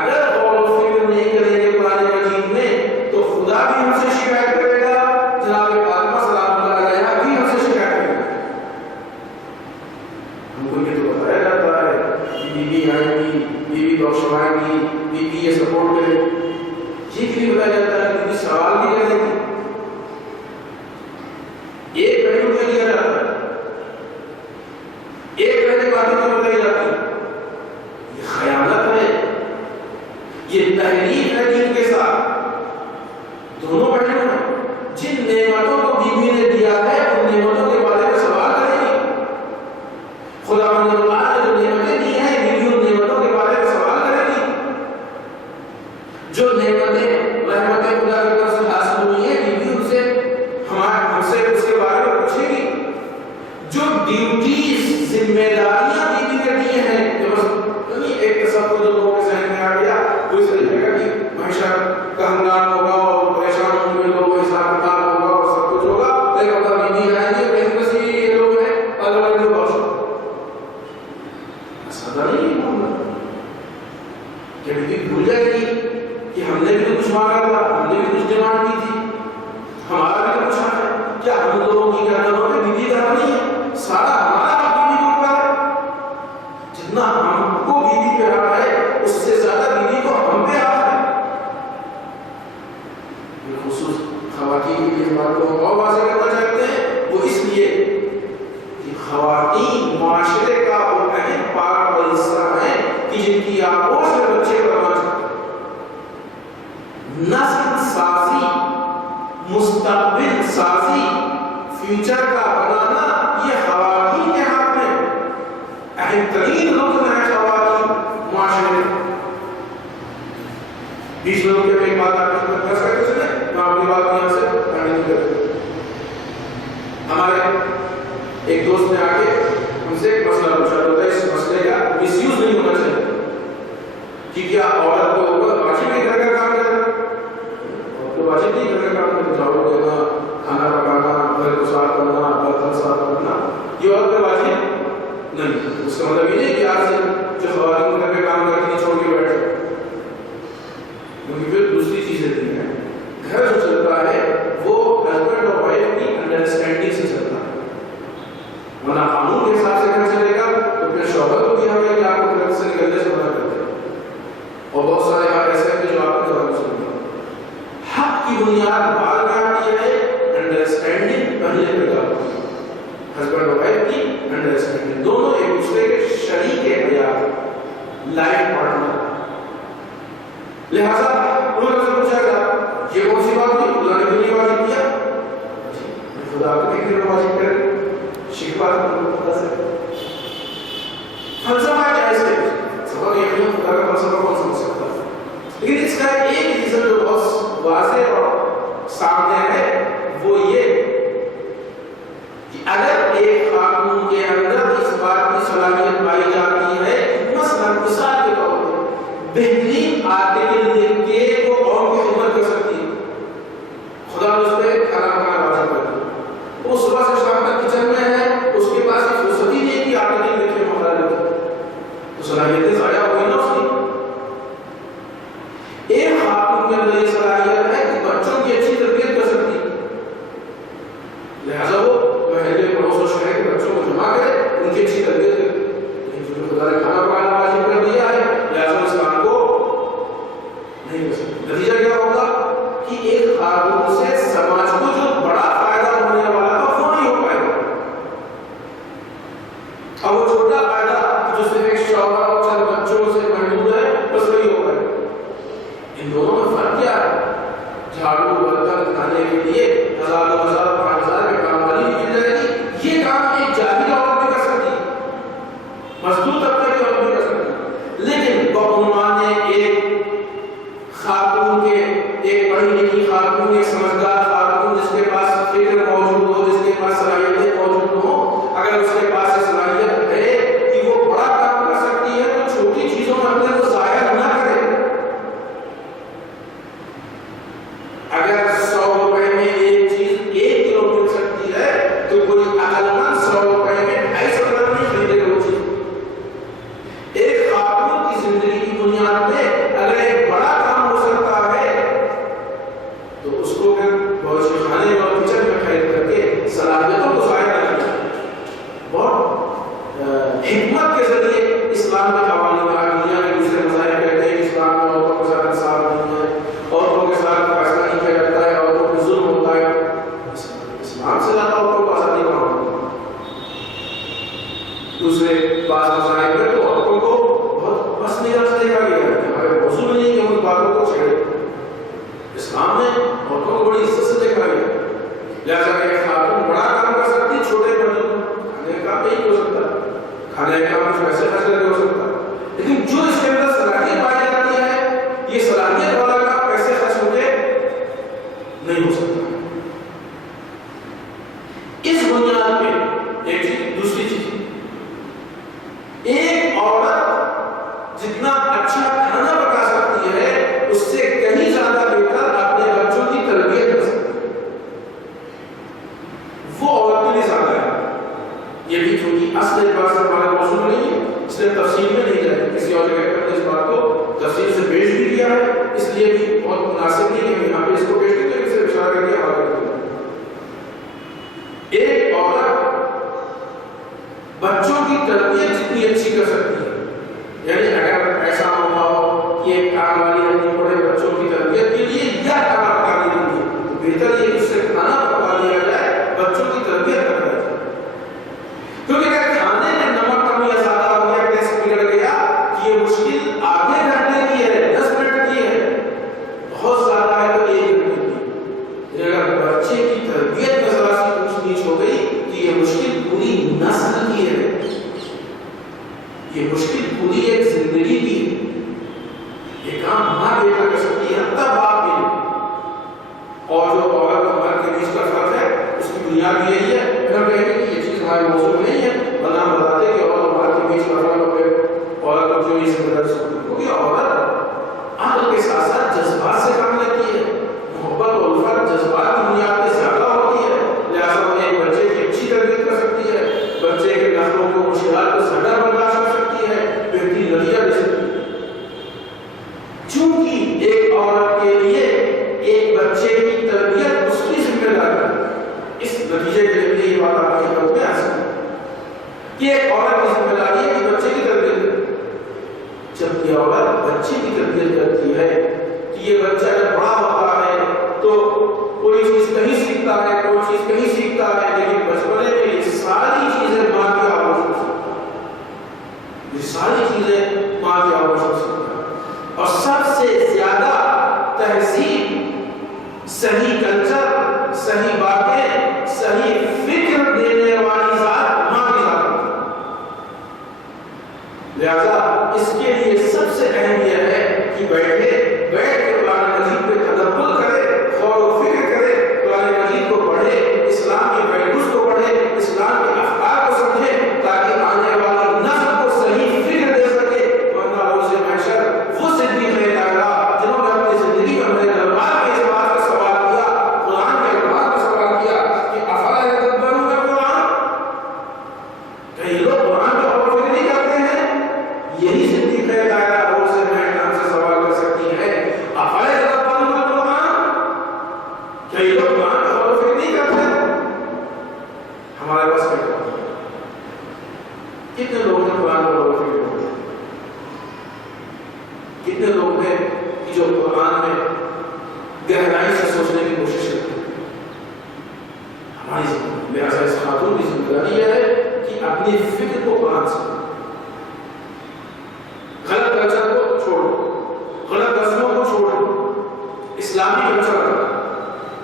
اگر غور و فکر نہیں کریں گے قرآن مجید میں تو خدا بھی ہم سے شکایت کرے گا، جناب فاطمہ سلام اللہ علیہا بھی ہم سے شکایت کرے گا۔ ہم کو یہ تو بتایا جاتا ہے کہ بی بی آئیں گی، بی بی بخشوائیں گی، بی بی یہ سپورٹ کرے، یہ بھی بتایا جاتا ہے، بی بی سوال بھی کرے گی، ایک پہلو میں لیا جاتا ہے، ایک پہلے باتیں جو بتائی جاتی ہے، یہ خیانت ہے، یہ تحریف ہے دین کے ساتھ۔ دونوں پہلو ہیں، جن نعمتوں کو بی بی نے دیا ہے ان نعمتوں کے بارے میں سوال کریں گے۔ خدا نے جو نعمتیں دی ہیں بی بی ان نعمتوں کے بارے میں سوال کریں گی۔ جو نعمتیں رحمتیں خدا کی طرف سے حاصل ہوئی ہیں بی بی ان سے ہم سے اس کے بارے میں پوچھے گی۔ جو ڈیوٹیز ذمہ داریاں بی بی نے دی ہیں، جو بس ایک تصور جو لوگوں کے ذہن میں آ گیا وہ اس طریقے کا کہ معاشرت کا ہنگام ہوگا اور پریشان ہوں گے لوگ، حساب کتاب ہوگا اور سب کچھ ہوگا، لیکن پتہ نہیں آئیں گے کہیں بس یہ لوگ ہیں اللہ نے بخشا۔ ایسا نہیں ہے کہ بی بھول جائے گی کہ ہم نے بھی تو کچھ مانگا تھا، ہم نے بھی کچھ ڈیمانڈ کی تھی، ہمارا بھی تو کچھ ہے۔ کیا ہم لوگوں کی گردنوں پہ بی بی کا نہیں ہے؟ سارا ہمارا حق بی بی کے اوپر ہے، جتنا ہم کو بی بی پہ حق ہے اس سے زیادہ بی بی کو ہم پہ حق ہے۔ بالخصوص خواتین کی بات کو اور واضح کرنا چاہتے ہیں، وہ اس لیے کہ خواتین معاشرے کا وہ اہم پارٹ اور حصہ ہیں کہ جن کی آغوش میں بچے کرنا چاہتے ہیں۔ نسل سازی، مستقبل سازی، فیوچر کا بنانا، یہ خواتین اہم ترین رکن ہے خواتین معاشرے میں. 20 لوگوں کے ایک بات آپ کر سکتے ہیں، میں اپنی بات یہاں سے کنٹینیو کرتا ہوں. ہمارے ایک دوست نے آگے ہم سے ایک مسئلہ پوچھا تو اس مسئلے کا مس یوز نہیں ہونا چاہیے کہ کیا عورت کو واجب نہیں گھر کا کام کرنا، تو واجب نہیں گھر کا کام کرنا، جھاڑو دینا، کھانا پکانا، گھر کو صاف کرنا، برتن صاف کرنا، یہ عورت کا واجب نہیں. اس کا مطلب یہ نہیں کہ آج سے جو خواتین گھر پہ کام کرتی ہیں چھوڑ کے بیٹھ جائیں، کیونکہ پھر دوسری چیزیں بھی ہیں. گھر جو چلتا ہے وہ ہسبینڈ اور وائف کی انڈرسٹینڈنگ سے چلتا ہے، ورنہ قانون کے حساب سے گھر چلے گا تو پھر شوہر کو بھی ہمیں کہ آپ کو گھر سے نکلنے سے منع کرتے ہیں. اور بہت سارے حق ایسے ہیں جو آپ کو جواب سنتے ہیں. حق کی بنیاد بار بار یہ ہے انڈرسٹینڈنگ پہلے پیدا ہوتی ہے. ہسبینڈ اور وائف کی انڈرسٹینڈنگ، دونوں ایک دوسرے کے شریک حیات، لائف پارٹنر. لہذا انہوں نے پوچھا گیا یہ کون سی بات ہوئی، خدا نے دنیا واجب کیا، خدا کو نہیں کہ واجب کرے، شکوہ خدا سے. فلسفہ کیا ہے اس کے سبق یہ نہیں، خدا کا فلسفہ کون سمجھ سکتا ہے. لیکن اس کا ایک ریزن جو بہت واضح اور سامنے ہے وہ یہ کہ اگر ایک قانون کے اندر اس بات کی صلاحیت پائی جاتی ہے، مثلا مثال کے طور پر بہترین آرٹیکل لکھ کے وہ قوم کی خدمت کر سکتی ہے، خدا اس پہ کھانا پکانا واجب کر دے، وہ صبح سے شام تک کچن میں ہے، اس کے پاس فرصت ہی نہیں کہ آرٹیکل لکھ کے مقرر لکھے، تو صلاحیتیں ضائع ہوئی نا اس کی. ایک خاتون کے اندر یہ صلاحیت ہے کہ بچوں کی اچھی تربیت کر سکتی ہے، لہذا وہ محلے پڑوس و شہر کے بچوں کو جمع کرے، ان کی اچھی تربیت کرے. لیکن چونکہ خدا نے کھانا پکانا واجب کر دیا ہے لہذا اس کام کو نہیں کر سکتے. نتیجہ کیا ہوگا کہ ایک خاتون سے سماج کو جو بڑا فائدہ ہونے والا تھا وہ نہیں ہو پائے گا، اور وہ چھوٹا فائدہ جو صرف ایک شوہر اور چند بچوں سے محدود ہے بس وہی ہو پائے گا. ان دونوں میں فرق کیا ہے؟ جھاڑو برتن کھانے کے لیے 1000 2000 5000 کے کام والی مل جائے گی، یہ کام ایک جاہل عورت بھی کر سکتی ہے، مزدور طبقے کی عورت بھی کر سکتی ہے. لیکن بعنوان ایک خاتون کے، ایک پڑھی لکھی خاتون، ایک سمجھدار خاتون جس کے پاس فکر موجود ہو، جس کے پاس صلاحیتیں موجود ہوں، اگر اس کے پاس صلاحیت ہے کہ وہ بڑا کام کر سکتی ہے تو چھوٹی چیزوں میں اپنے کو ضائع نہ کرے. اگر 100 روپے میں ایک چیز 1 کلو مل سکتی ہے تو کوئی عقل مند 100 روپے میں 250 گرام نہیں خریدے گا وہ چیز. ایک خاتون کی زندگی کی بنیاد پہ اگر ایک بڑا کام ہو سکتا ہے تو اس کو پھر باورچی خانے اور کچن میں خرید کر کے صلاحیتوں کو ضائع نہ کرنا. بہت حکمت کے ذریعے اسلام کے قوانین دنیا کے دوسرے مذاہب کہتے ہیں کہ اسلام میں عورتوں کے ساتھ انصاف نہیں ہے، عورتوں کے ساتھ فیصلہ نہیں کیا جاتا ہے، عورتوں پہ ظلم ہوتا ہے. اسلام سے زیادہ عورتوں کو آزادی کہاں ہوتی ہے. دوسرے بعض مذاہب میں تو عورتوں کو بہت بس نگاہ سے دیکھا گیا ہے، ہمارے موضوع نہیں کہ ان باتوں کو چھیڑے. اسلام نے عورتوں کو بڑی عزت سے دیکھا گیا، لہٰذا کہ خاتون بڑا کام کر سکتی، چھوٹے بڑے کھانے کا نہیں ہو سکتا، کھانے کا کچھ ویسے خرچ کر کے ہو سکتا، لیکن جو اس کے اندر صلاحیت پائی جاتی ہے یہ صلاحیت والا کام پیسے خرچ ہو کے نہیں ہو سکتا. اس بنیاد پہ ایک چیز، دوسری چیز، ایک عورت جتنا اچھا کھانا پکا سکتی ہے اس سے کہیں زیادہ بہتر اپنے بچوں کی تربیت کر سکتی ہے. وہ عورت کے لیے زیادہ ہے. یہ بھی کیونکہ اصل اعتبار سے ہمارے موضوع نہیں ہے، اس نے تفصیل میں نہیں جائے، کسی اور جگہ پر اس بات کو تفصیل سے پیش بھی کیا ہے، اس لیے بھی بہت مناسب نہیں ہے کہ یہاں پہ اس کو پیش کرتے ہیں، اسے اشارہ کر کے حوالہ کر دیا. ایک عورت بچوں کی تربیت جتنی اچھی کر سکتی ہے، یعنی اگر ایسا ہوتا ہو کہ ایک کام والی رکھنی پڑے بچوں کی تربیت کے لیے یا کھانا پکانے کے لیے، تو بہتر یہ کہ اس سے کھانا پکا لیا جائے، بچوں کی تربیت کر دی جائے. کیونکہ اگر کھانے میں نمک کم یا زیادہ ہو گیا، ٹیسٹ بگڑ گیا، یہ مشکل آدھے گھنٹے کی ہے، 10 منٹ کی ہے، بہت زیادہ ہے تو 1 گھنٹے کی. اگر بچے کی تربیت میں ذرا سی اونچ نیچ ہو گئی تو یہ مشکل پوری نسل کی ہے. کہ ایک عورت کی ذمہ داری ہے کہ بچے کی تربیت کرے. جب یہ عورت بچے کی تربیت کرتی ہے کہ یہ بچہ جب بڑا ہوتا ہے تو کوئی چیز کہیں سیکھتا ہے، کوئی چیز کہیں سیکھتا ہے، لیکن بچپنے میں یہ ساری چیزیں ماں کی آواز سے سیکھتا ہے. یہ ساری چیزیں ماں کی آواز سے سیکھتا ہے. اور سب سے زیادہ تہذیب، صحیح کلچر، صحیح باتیں، صحیح فکر دینے والی ذات ماں کی ذات ہوتی ہے. لہذا اس کے لیے سب سے اہم یہ ہے کہ بیٹھ کے قرآن مجید پہ تدبر کرے، غور و فکر کرے، قرآن مجید کو پڑھے، اسلام کے ویلیوز کو پڑھے، اسلام کے افکار کو سمجھے، تاکہ آنے والی نسل کو صحیح فکر دے سکے. ورنہ روز محشر وہ صدیق اکبر جنہوں نے اپنی زندگی میں ہمارے دربار کے اس بات کا سوال کیا، قرآن کے الفاظ کا سوال کیا کہ افلا یتدبرون القرآن، کہ یہ لوگ قرآن کا غور و فکر نہیں کرتے ہیں. یہی صدیق اکبر روز محشر ہم سے سوال کر سکتی ہے، افلا یتدبرون القرآن، کہ یہ لوگ قرآن کا غور و فکر نہیں کرتے. ہمارے پاس کیا کتنے لوگ نے قرآن کا غور و فکر کرتے ہیں؟ کتنے لوگ ہیں کہ جو قرآن میں گہرائی سے سوچنے کی کوشش کرتے ہیں؟ ہماری زندگی لہٰذا اس خاتون کی ذمہ داری یہ ہے کہ اپنی فکر کو قرآن سے غلط کلچر کو چھوڑو، غلط رسموں کو چھوڑو، اسلامی کلچر کا،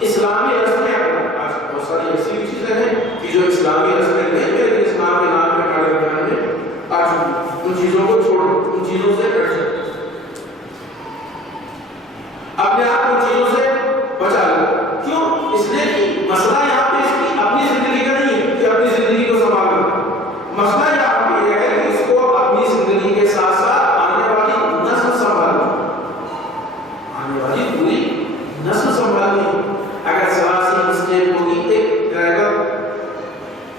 اسلامی رسمیں اپنا. آج بہت ساری ایسی بھی چیزیں ہیں کہ جو اسلامی رسمیں نہیں ہیں لیکن اسلام کے نام پہ کھڑے بیان میں آ چکی. ان چیزوں کو چھوڑو، ان چیزوں سے ہٹ جاؤ، اپنے آپ کو چیزوں سے بچا لو. کیوں؟ اس لیے کہ مسئلہ یہاں پہ اس کی اپنی زندگی کا نہیں ہے کہ اپنی زندگی کو سنبھالنا. مسئلہ یہاں پہ یہ ہے کہ اس کو اپنی زندگی کے ساتھ ساتھ آنے والی نسل سنبھالنا، آنے والی پوری نسل سنبھالنی. اگر ذرا سی مسٹیک ہوگی، ایک ڈرائیور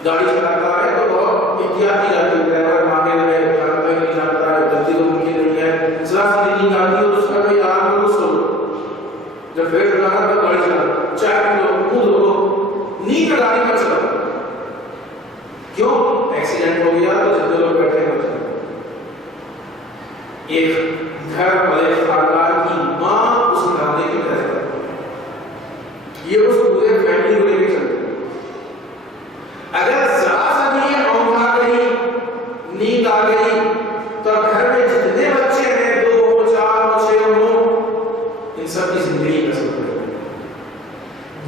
گاڑی چلاتا ہے تو بہت احتیاط کی جاتی ہے. ڈرائیور مانگے نہیں جانتا ہے، نہیں جانتا ہے، غلطی تو ممکن نہیں ہے. ذرا سی نیند آتی ہے تو اس کا کوئی آرام کرو، سو جب پھر چلانا تو گاڑی چلانا، چائے پی لو، منہ دھو لو، نیند میں گاڑی مت چلاؤ. کیوں؟ ایکسیڈنٹ ہو گیا تو جتنے لوگ بیٹھے ہیں بچ گئے. ایک گھر والے خاندان کی ماں اس گھرانے کی طرف یہ اس پورے فیملی کو لے کے چلتے. اگر ذرا سا نیند اونگ آ گئی، نیند آ گئی، تو گھر میں جتنے بچے ہیں، 2 4 6 ان سب کی زندگی کا سبب ہے.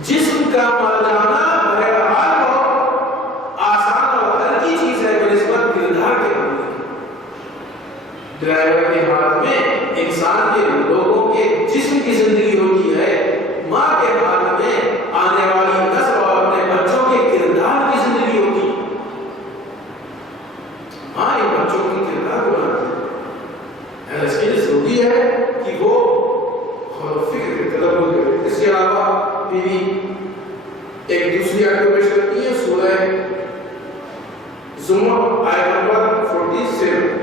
جسم کا مر جانا بہرحال بہت آسان اور ہلکی چیز ہے بنسبت کردار کے ہونے کی. ڈرائیور کے ہاتھ میں انسان کے لوگوں کے جسم کی زندگی ہوتی ہے، ماں کے ہاتھ میں آنے والی نسل اور اپنے بچوں کے کردار کی زندگی ہوتی ہے. ماں ان بچوں کے کردار کو بناتی ہے. اس کے لیے ضروری ہے کہ وہ غور و فکر کے تدبر کرے. اس کے علاوہ بیوی ایک دوسری آیت کو پیش کرتی ہے، سورہ زمر آیت نمبر 47.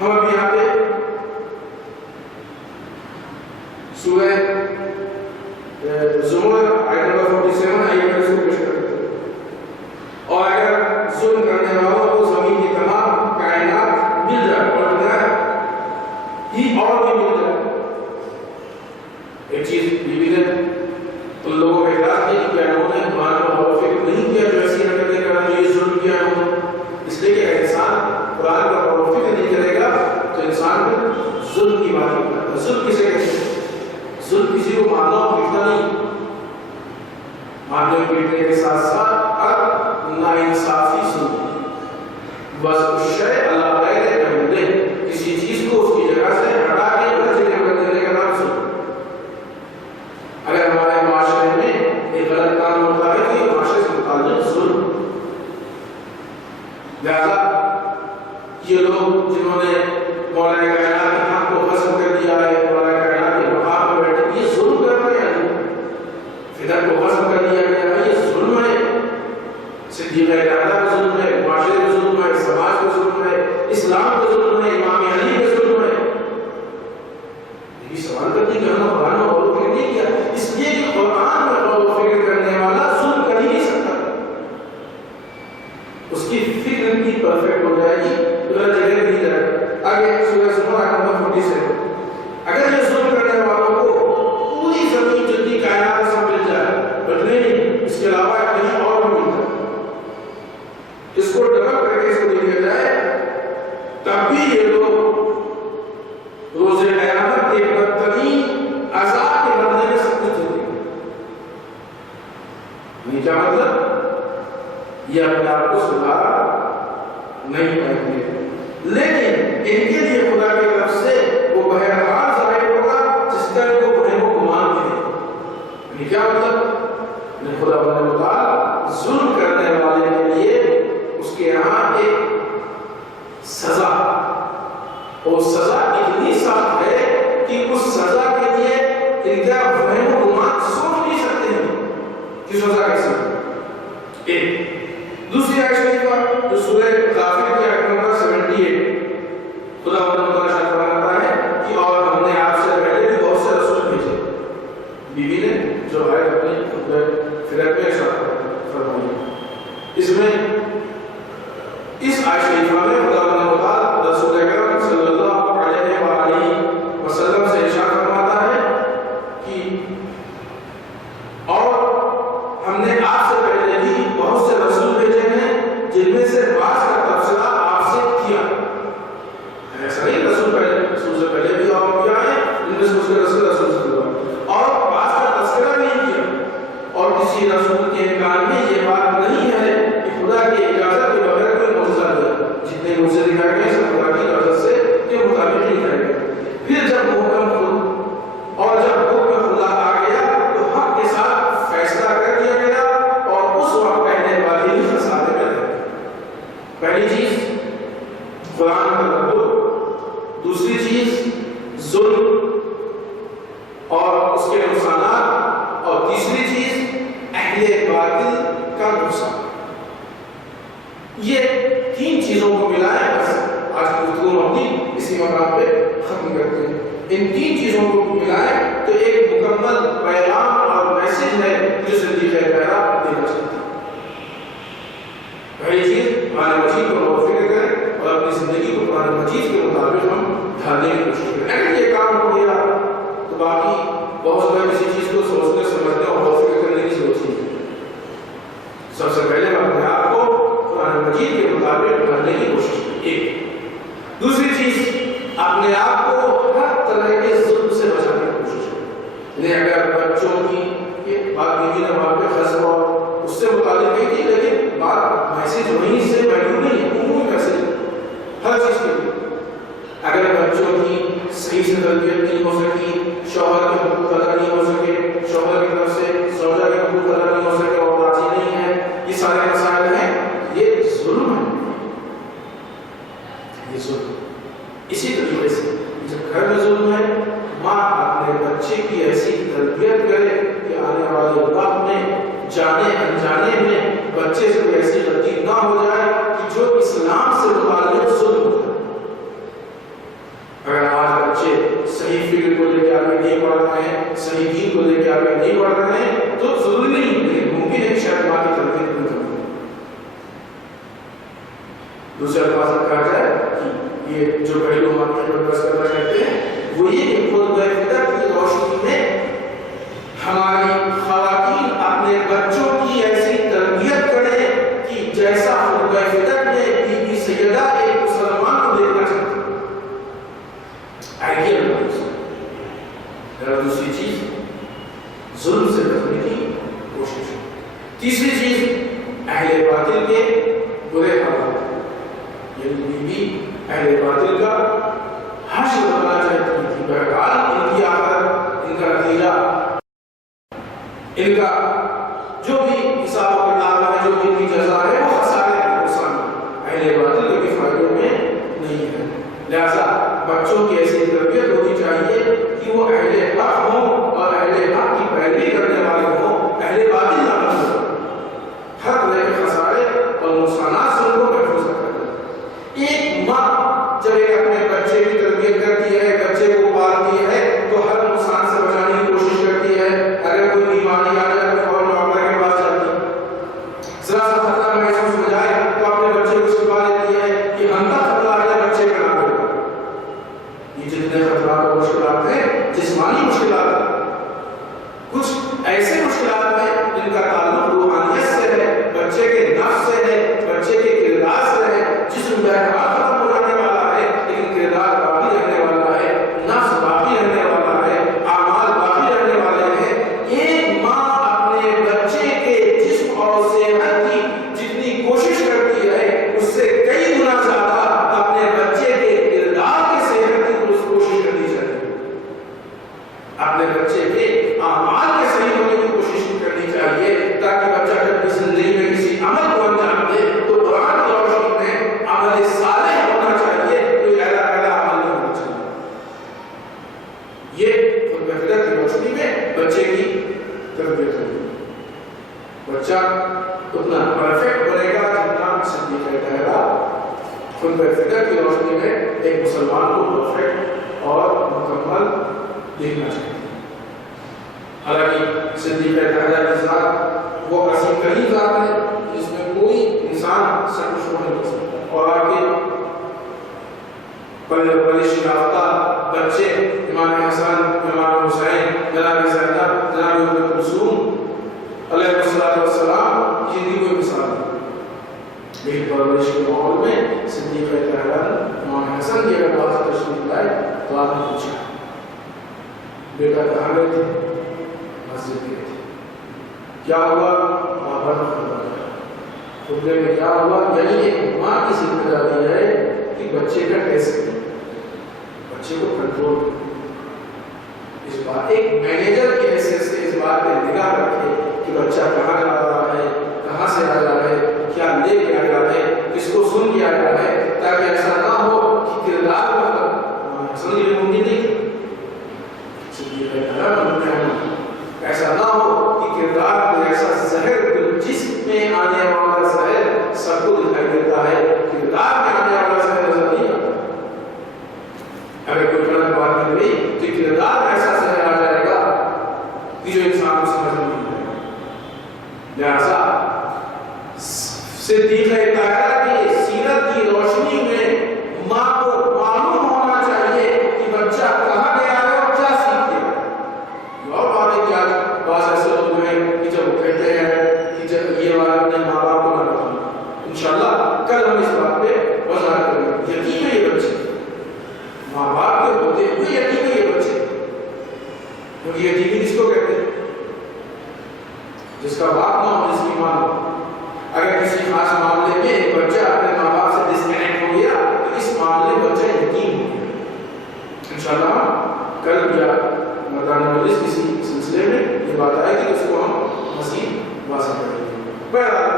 ہم اب یہاں پہ سورہ زمر آیت نمبر 47 آیت کو پیش کرتے ہیں. اور اگر ظلم کرنے والوں کو زمین کی تمام کائنات مل جائے اور اور بھی مل جائے. ایک چیز بیوی نے ان لوگوں کو اعتراض کیا کہ انہوں نے قرآن کو غور و فکر نہیں کیا جو ایسی حرکتیں کر رہے ہیں، یہ ظلم کیا انہوں نے. اس لیے کہ انسان قرآن کا غور و فکر نہیں کرے گا تو انسان ظلم کی بات نہیں کرتا. ظلم کسے کہتے ہیں؟ ظلم کسی کو مارنا اور پیٹنا نہیں. مارنے اور پیٹنے کے ساتھ ساتھ اب ناانصافی ظلم. بس اس شے اللہ تعالی نے بندے کسی چیز کو اس کی جگہ سے ہٹا کے غلط جگہ پر دینے کا نام ظلم. اگر ہمارے معاشرے میں ایک غلط کام ہوتا ہے تو یہ معاشرے سے متعلق ظلم. لہذا یہ لوگ جنہوں نے مولا کائنات کے حق کو غصب کر دیا ہے، مولا کائنات کے مقام پر بیٹھے، یہ ظلم کر رہے ہیں. فدر کو غصب کر دیا گیا ہے، یہ ظلم ہے. صدیق اکبر کا ظلم ہے، معاشرے کا ظلم ہے، سماج کا ظلم ہے، اسلام کا ظلم ہے، امام علی کا ظلم ہے. یہ سوال کرتے ہیں کہ ہم قرآن اور نہیں کیا. اس کیا مطلب؟ یہ اپنے آپ کو سدھارا نہیں پائیں گے، لیکن ان کے لیے خدا کی طرف سے وہ بہرحال ظاہر ہوگا جس کا ان کو بڑے کو گمان ملے. یعنی کیا مطلب؟ خدا و تعالیٰ ظلم کرنے والے کے لیے اس کے یہاں ایک سزا، اور سزا اتنی سخت ہے کہ اس سزا کے لیے ان کا وہم و گمان سوچ نہیں سکتے ہیں کہ سزا کیسے ہے. ایک دوسری آیت شریفہ جو سورہ غافر کی آیت نمبر 78، خدا تعالیٰ فرماتا ہے کہ اور ہم نے آپ سے پہلے بھی بہت سے رسول بھیجے. بیوی نے جو آیت اپنی فرق میں فرمائی، اس میں اس آیت شریفہ میں خدا تعالیٰ رسول اکرم صلی اللہ علیہ وآلہ وسلم سے ارشاد فرماتا ہے کہ اور ہم نے آپ سے پہلے بھی بہت سے رسول بھیجے ہیں جن میں سے بعض کا تبصرہ آپ سے کیا. ایسا نہیں رسول سے پہلے بھی اور کیا ہے، جن میں سے اس کے رسول سے اور بعض کا تذکرہ نہیں کیا. اور کسی رسول کے کان میں یہ بات نہیں ہے کہ خدا کی اجازت کے بغیر کوئی معجزہ دے. جتنے معجزے دکھائے گئے سب خدا کی اجازت سے کے مطابق ہی دکھائے گئے. پھر جب حکم خود اور جب حکم خدا آ گیا تو حق کے ساتھ فیصلہ کر دیا گیا، اور اس وقت پہلے بات ہی خسارے میں رہے. پہلی چیز قرآن کا تدبر، دوسری چیز ظلم اور اس کے نقصانات، اور تیسری چیز اہل باطل کا نقصان. یہ تین چیزوں کو ملائیں، بس آج گفتگو اپنی اسی مقام پہ ختم کرتے ہیں. ان تین چیزوں کو ملائیں تو ایک مکمل پیغام اور میسج ہے جو صدیق اکبر دینا چاہتا ہے. پہلی چیز قرآن مجید کو غور و فکر کریں اور اپنی زندگی کو قرآن مجید کے مطابق ہم ڈھالنے کی کوشش کریں. اگر یہ کام ہو گیا تو باقی بہت زیادہ کسی چیز کو سوچنے سمجھنے اور غور و فکر کرنے کی ضرورت نہیں ہے. سب سے پہلے ہم اپنے آپ کو قرآن مجید کے مطابق ڈھالنے کی کوشش کریں. ایک دوسری چیز اپنے آپ کو ہر طرح کے ظلم سے بچانے کی کوشش کریں. اگر بچوں کی بات بیوی نے وہاں پہ خصم اور اس سے متعلق نہیں تھی، لیکن بات میسج وہیں سے محدود نہیں ہے، عمومی میسج ہر چیز کے لیے. اگر بچوں کی صحیح سے تربیت نہیں ہو سکی، شوہر کے حقوق ادا نہیں ہو سکے، شوہر کی طرف سے زوجہ کے حقوق ادا نہیں ہو سکے اور راضی نہیں ہے، یہ سارے مسائل ہیں، یہ ظلم ہے. یہ ظلم اسی طریقے سے جب گھر میں ظلم ہے، ماں اپنے بچے کی ایسی تربیت کرے کہ آنے والے وقت میں جانے انجانے میں بچے سے ایسی غلطی نہ ہو جائے کہ جو اسلام سے متعلق ظلم ہو جائے. اگر آج بچے صحیح فکر کو لے کے آگے نہیں بڑھ رہے ہیں، صحیح دین کو لے کے آگے نہیں بڑھ رہے ہیں، تو ضروری نہیں ہے، ممکن ہے کہ شاید ماں کی تربیت نہیں کریں. دوسرے الفاظ میں کہا جائے کہ یہ جو پہلو ہم آپ کو بس کرنا چاہتے ہیں وہ یہ کہ خود فطرت کی روشنی میں ہماری خواتین اپنے بچوں کی ایسی تربیت کریں کہ جیسا خود فطرت میں بی بی سیدہ ایک مسلمان کو دیکھنا چاہتے ہیں. آئیڈیل اور دوسری چیز ظلم سے بچنے کی کوشش. تیسری چیز اہل باطل کے برے حالات، یعنی بی اہل باطل کا حشر بننا چاہتی تھی. بہرحال ان کی آخرت، ان کا نتیجہ، ان کا جو بھی حساب و کتاب ہے، جو بھی ان کی جزا ہے، وہ خسارے کا نقصان اہل باطل کے فائدے میں نہیں ہے. لہذا بچوں کی ایسی تربیت ہونی چاہیے کہ وہ اہل حق ہوں اور اہل حق کی پیروی کرنے والے ہوں، اہل باطل نہ ہوں. ہر طرح کے خسارے اور نقصانات سے ان کو محفوظ رکھا جائے. ایک ماں جب ایک اپنے بچے کی تربیت کرتی ہے، بچے کو پالتی ہے، تو ہر نقصان سے بچانے کی کوشش کرتی ہے. اگر کوئی بیماری آ جائے تو فوراً ڈاکٹر کے پاس جاتی ہے. ذرا سا خطرہ محسوس ہو جائے تو اپنے بچے کو چھپا لیتی ہے کہ ہم کا خطرہ آ جائے بچے کا نام ہوگا. یہ جتنے خطرات اور مشکلات ہیں، جسمانی مشکلات ہیں، کچھ ایسے مشکلات ہیں جن کا تعلق روحانیت سے ہے، بچے کے نفس سے ہے، بچے کے کردار سے ہے. جسم بہرحال ختم ہو جانے والا ہے، لیکن کردار باقی رہنے والا ہے، نفس باقی رہنے والا ہے، اعمال باقی رہنے والے ہیں. ایک ماں اپنے بچے کے جسم تربیت ہوگی. بچہ اتنا پرفیکٹ بنے گا جتنا صدیق طاہرہ خود فکر کی روشنی میں ایک مسلمان کو پرفیکٹ اور مکمل دیکھنا چاہیے. حالانکہ صدیق طاہرہ کی ذات وہ عظیم ترین ذات ہے جس میں کوئی انسان سرکش نہیں ہو سکتا. اور آپ کے پرورش یافتہ بچے امام حسن، امام حسین، جناب زینب، جناب ام کلثوم علیہ السلام کی بھی کوئی مثال نہیں. لیکن پرورش کے ماحول میں صدیق طاہرہ امام حسن کی اگر بات تشریف لائے تو آپ نے پوچھا بیٹا کہاں گئے تھے؟ مسجد گئے تھے. کیا ہوا؟ بابا نے فرمایا. خطبے میں کیا ہوا؟ یعنی ایک ماں کی ذمہ داری ہے کہ بچے کا کیسے بچے کو کنٹرول کرے. اس بات ایک مینیجر کی حیثیت سے اس بات پہ نگاہ رکھے کہ بچہ کہاں جا رہا ہے، کہاں سے آ رہا ہے، کیا لے کے آ رہا ہے، کس کو سن کے آ رہا ہے، تاکہ ایسا نہ ہو کہ کردار سمجھ میں ممکن نہیں ایسا نہ ہو کہ کردار میں ایسا زہر جس میں آنے والا زہر سب کو دکھائی دیتا ہے، کردار میں آنے والا زہر نظر نہیں آتا. اگر کوئی غلط بات نہیں ہوئی تو کردار ایسا زہر آ جائے گا کہ جو انسان کو سمجھ نہیں آئے گا. لہذا صدیق طاہرہ کی سیرت کی روشنی میں ماں کو معلوم ہونا چاہیے کہ بچہ کہاں گیا ہے اور کیا سیکھ گیا ہے. اور بات ہے کہ آج بعض ایسے لوگ ہیں کہ جب وہ کہتے ہیں کہ جب یہ والا اپنے ماں باپ کو نہ رکھنا. انشاءاللہ کل ہم اس بات پہ وضاحت کریں گے. یقین ہے یہ بچے ماں باپ کے ہوتے ہوئے یقین ہے یہ بچے، کیونکہ یقین کس کو کہتے ہیں؟ جس کا باپ نہ ہو، جس کی ماں ہو. اگر کسی خاص معاملے میں ایک بچہ اپنے ماں باپ سے ڈسکنیکٹ ہو گیا تو اس معاملے میں بچہ یقین ہو گیا. انشاءاللہ کل یا مدانی مجلس کسی سلسلے میں یہ بات آئے گی، اس کو ہم مزید واضح کریں گے. بہرحال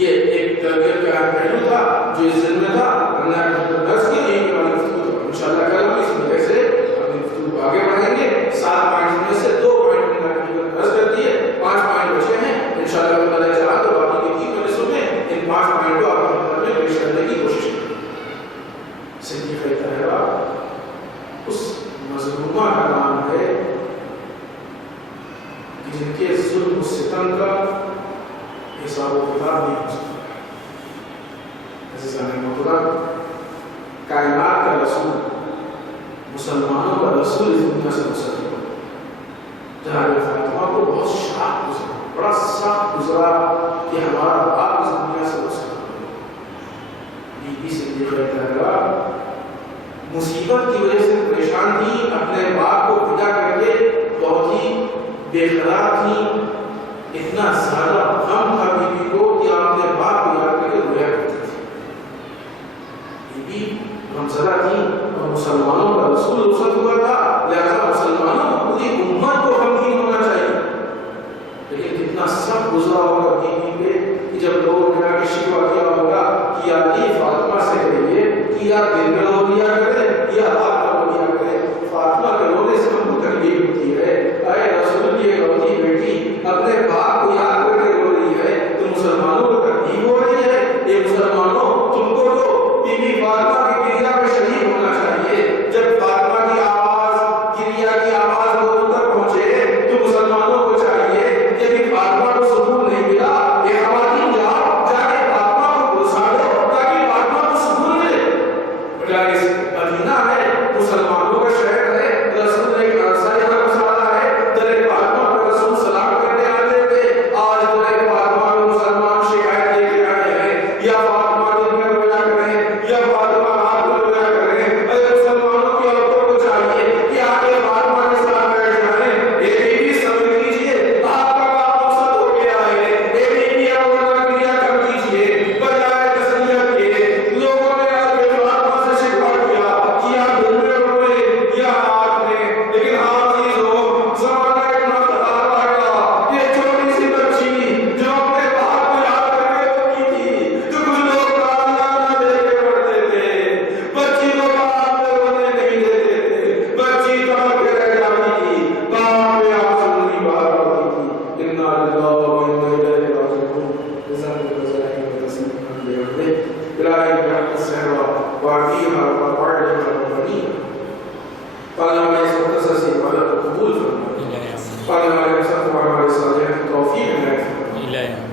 یہ ایک تربیت کا پہلو تھا جو اس دن میں تھا. اللہ کے درس کی نہیں کہ ہماری گفتگو تھا. انشاءاللہ کل ہم اس وجہ سے اپنی گفتگو آگے بڑھیں گے. 7 پوائنٹ میں سے 2 پوائنٹ میں نے درس کر دیے، 5 پوائنٹ بچے ہیں. انشاءاللہ اللہ چاہا تو باقی کی 3 مجلسوں میں ان 5 پوائنٹ کو آپ کی میں پیش کرنے کی کوشش کریں. صدیق طاہرہ اس مظلومہ کا نام ہے جن کے ظلم و ستم کا حساب و کتاب نہیں ہو سکتا. عزیزان محترم، کائنات کا رسول، مسلمانوں کا رسول اس دنیا سے گزر گیا. جناب فاطمہ کو بہت شاق گزرا، بڑا سخت گزرا کہ ہمارا باپ اس دنیا سے گزر گیا. بی بی صدیقہ طاہرہ مصیبت کی وجہ سے پریشان تھی، اپنے باپ کو فدا کر کے بہت ہی بے قرار تھی. اتنا زیادہ غم تھا بی بی کو کہ اپنے باپ کو یاد کر کے رویا کرتی تھی. بی بی غمزدہ تھی اور مسلمانوں کا رسول رخصت ہوا تھا، لہذا مسلمانوں کو پوری امت کو غمگین ہونا چاہیے. لیکن کتنا سخت گزرا ہوگا بی بی پہ کہ جب لوگوں نے آ کے شکوہ کیا ہوگا کہ یا علی فاطمہ سے کہیے کہ یا دل میں رو لیا کرے یا رات میں رو لیا کرے. فاطمہ کے رونے سے ہم کو تکلیف ہوتی ہے. اے رسول کی اکلوتی بیٹی اپنے باپ کو یاد کر کے رو رہی ہے تو مسلمانوں کو تکلیف ہو رہی ہے. یہ مسلمانوں تم کو تو بی بی فاطمہ کی کریا میں شریک ہونا چاہیے. جب فاطمہ کی آواز، کریا کی آواز بہت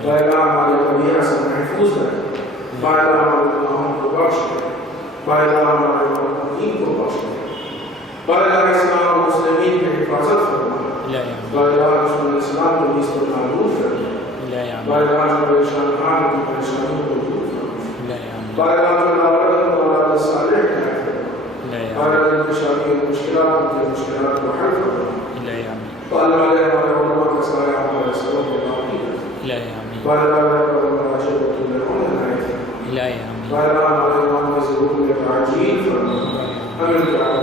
بالا ہمارے قبیلہ سے محفوظ رکھے بالا ہمارے گناہوں کو بخش دے بالا ہمارے مؤمنین کو بخش دے بالا اسلام و مسلمین کی حفاظت فرما بالا رسول اسلام کو نیست و نابود کرے بالا جو شانخان کی پریشانیوں کو دور کرے بالا جو ناولد و اولاد صالح کرے بالا جو شادی مشکلات کے مشکلات کو حل کرے بالا ہمارے علماء کا سایہ ہمارے سروں کو باقی کرے بالا ہمارے مراجع کو تمہیں عنایت بالا ہمارے امام میں ضرور میں تعجیل فرما ہمیں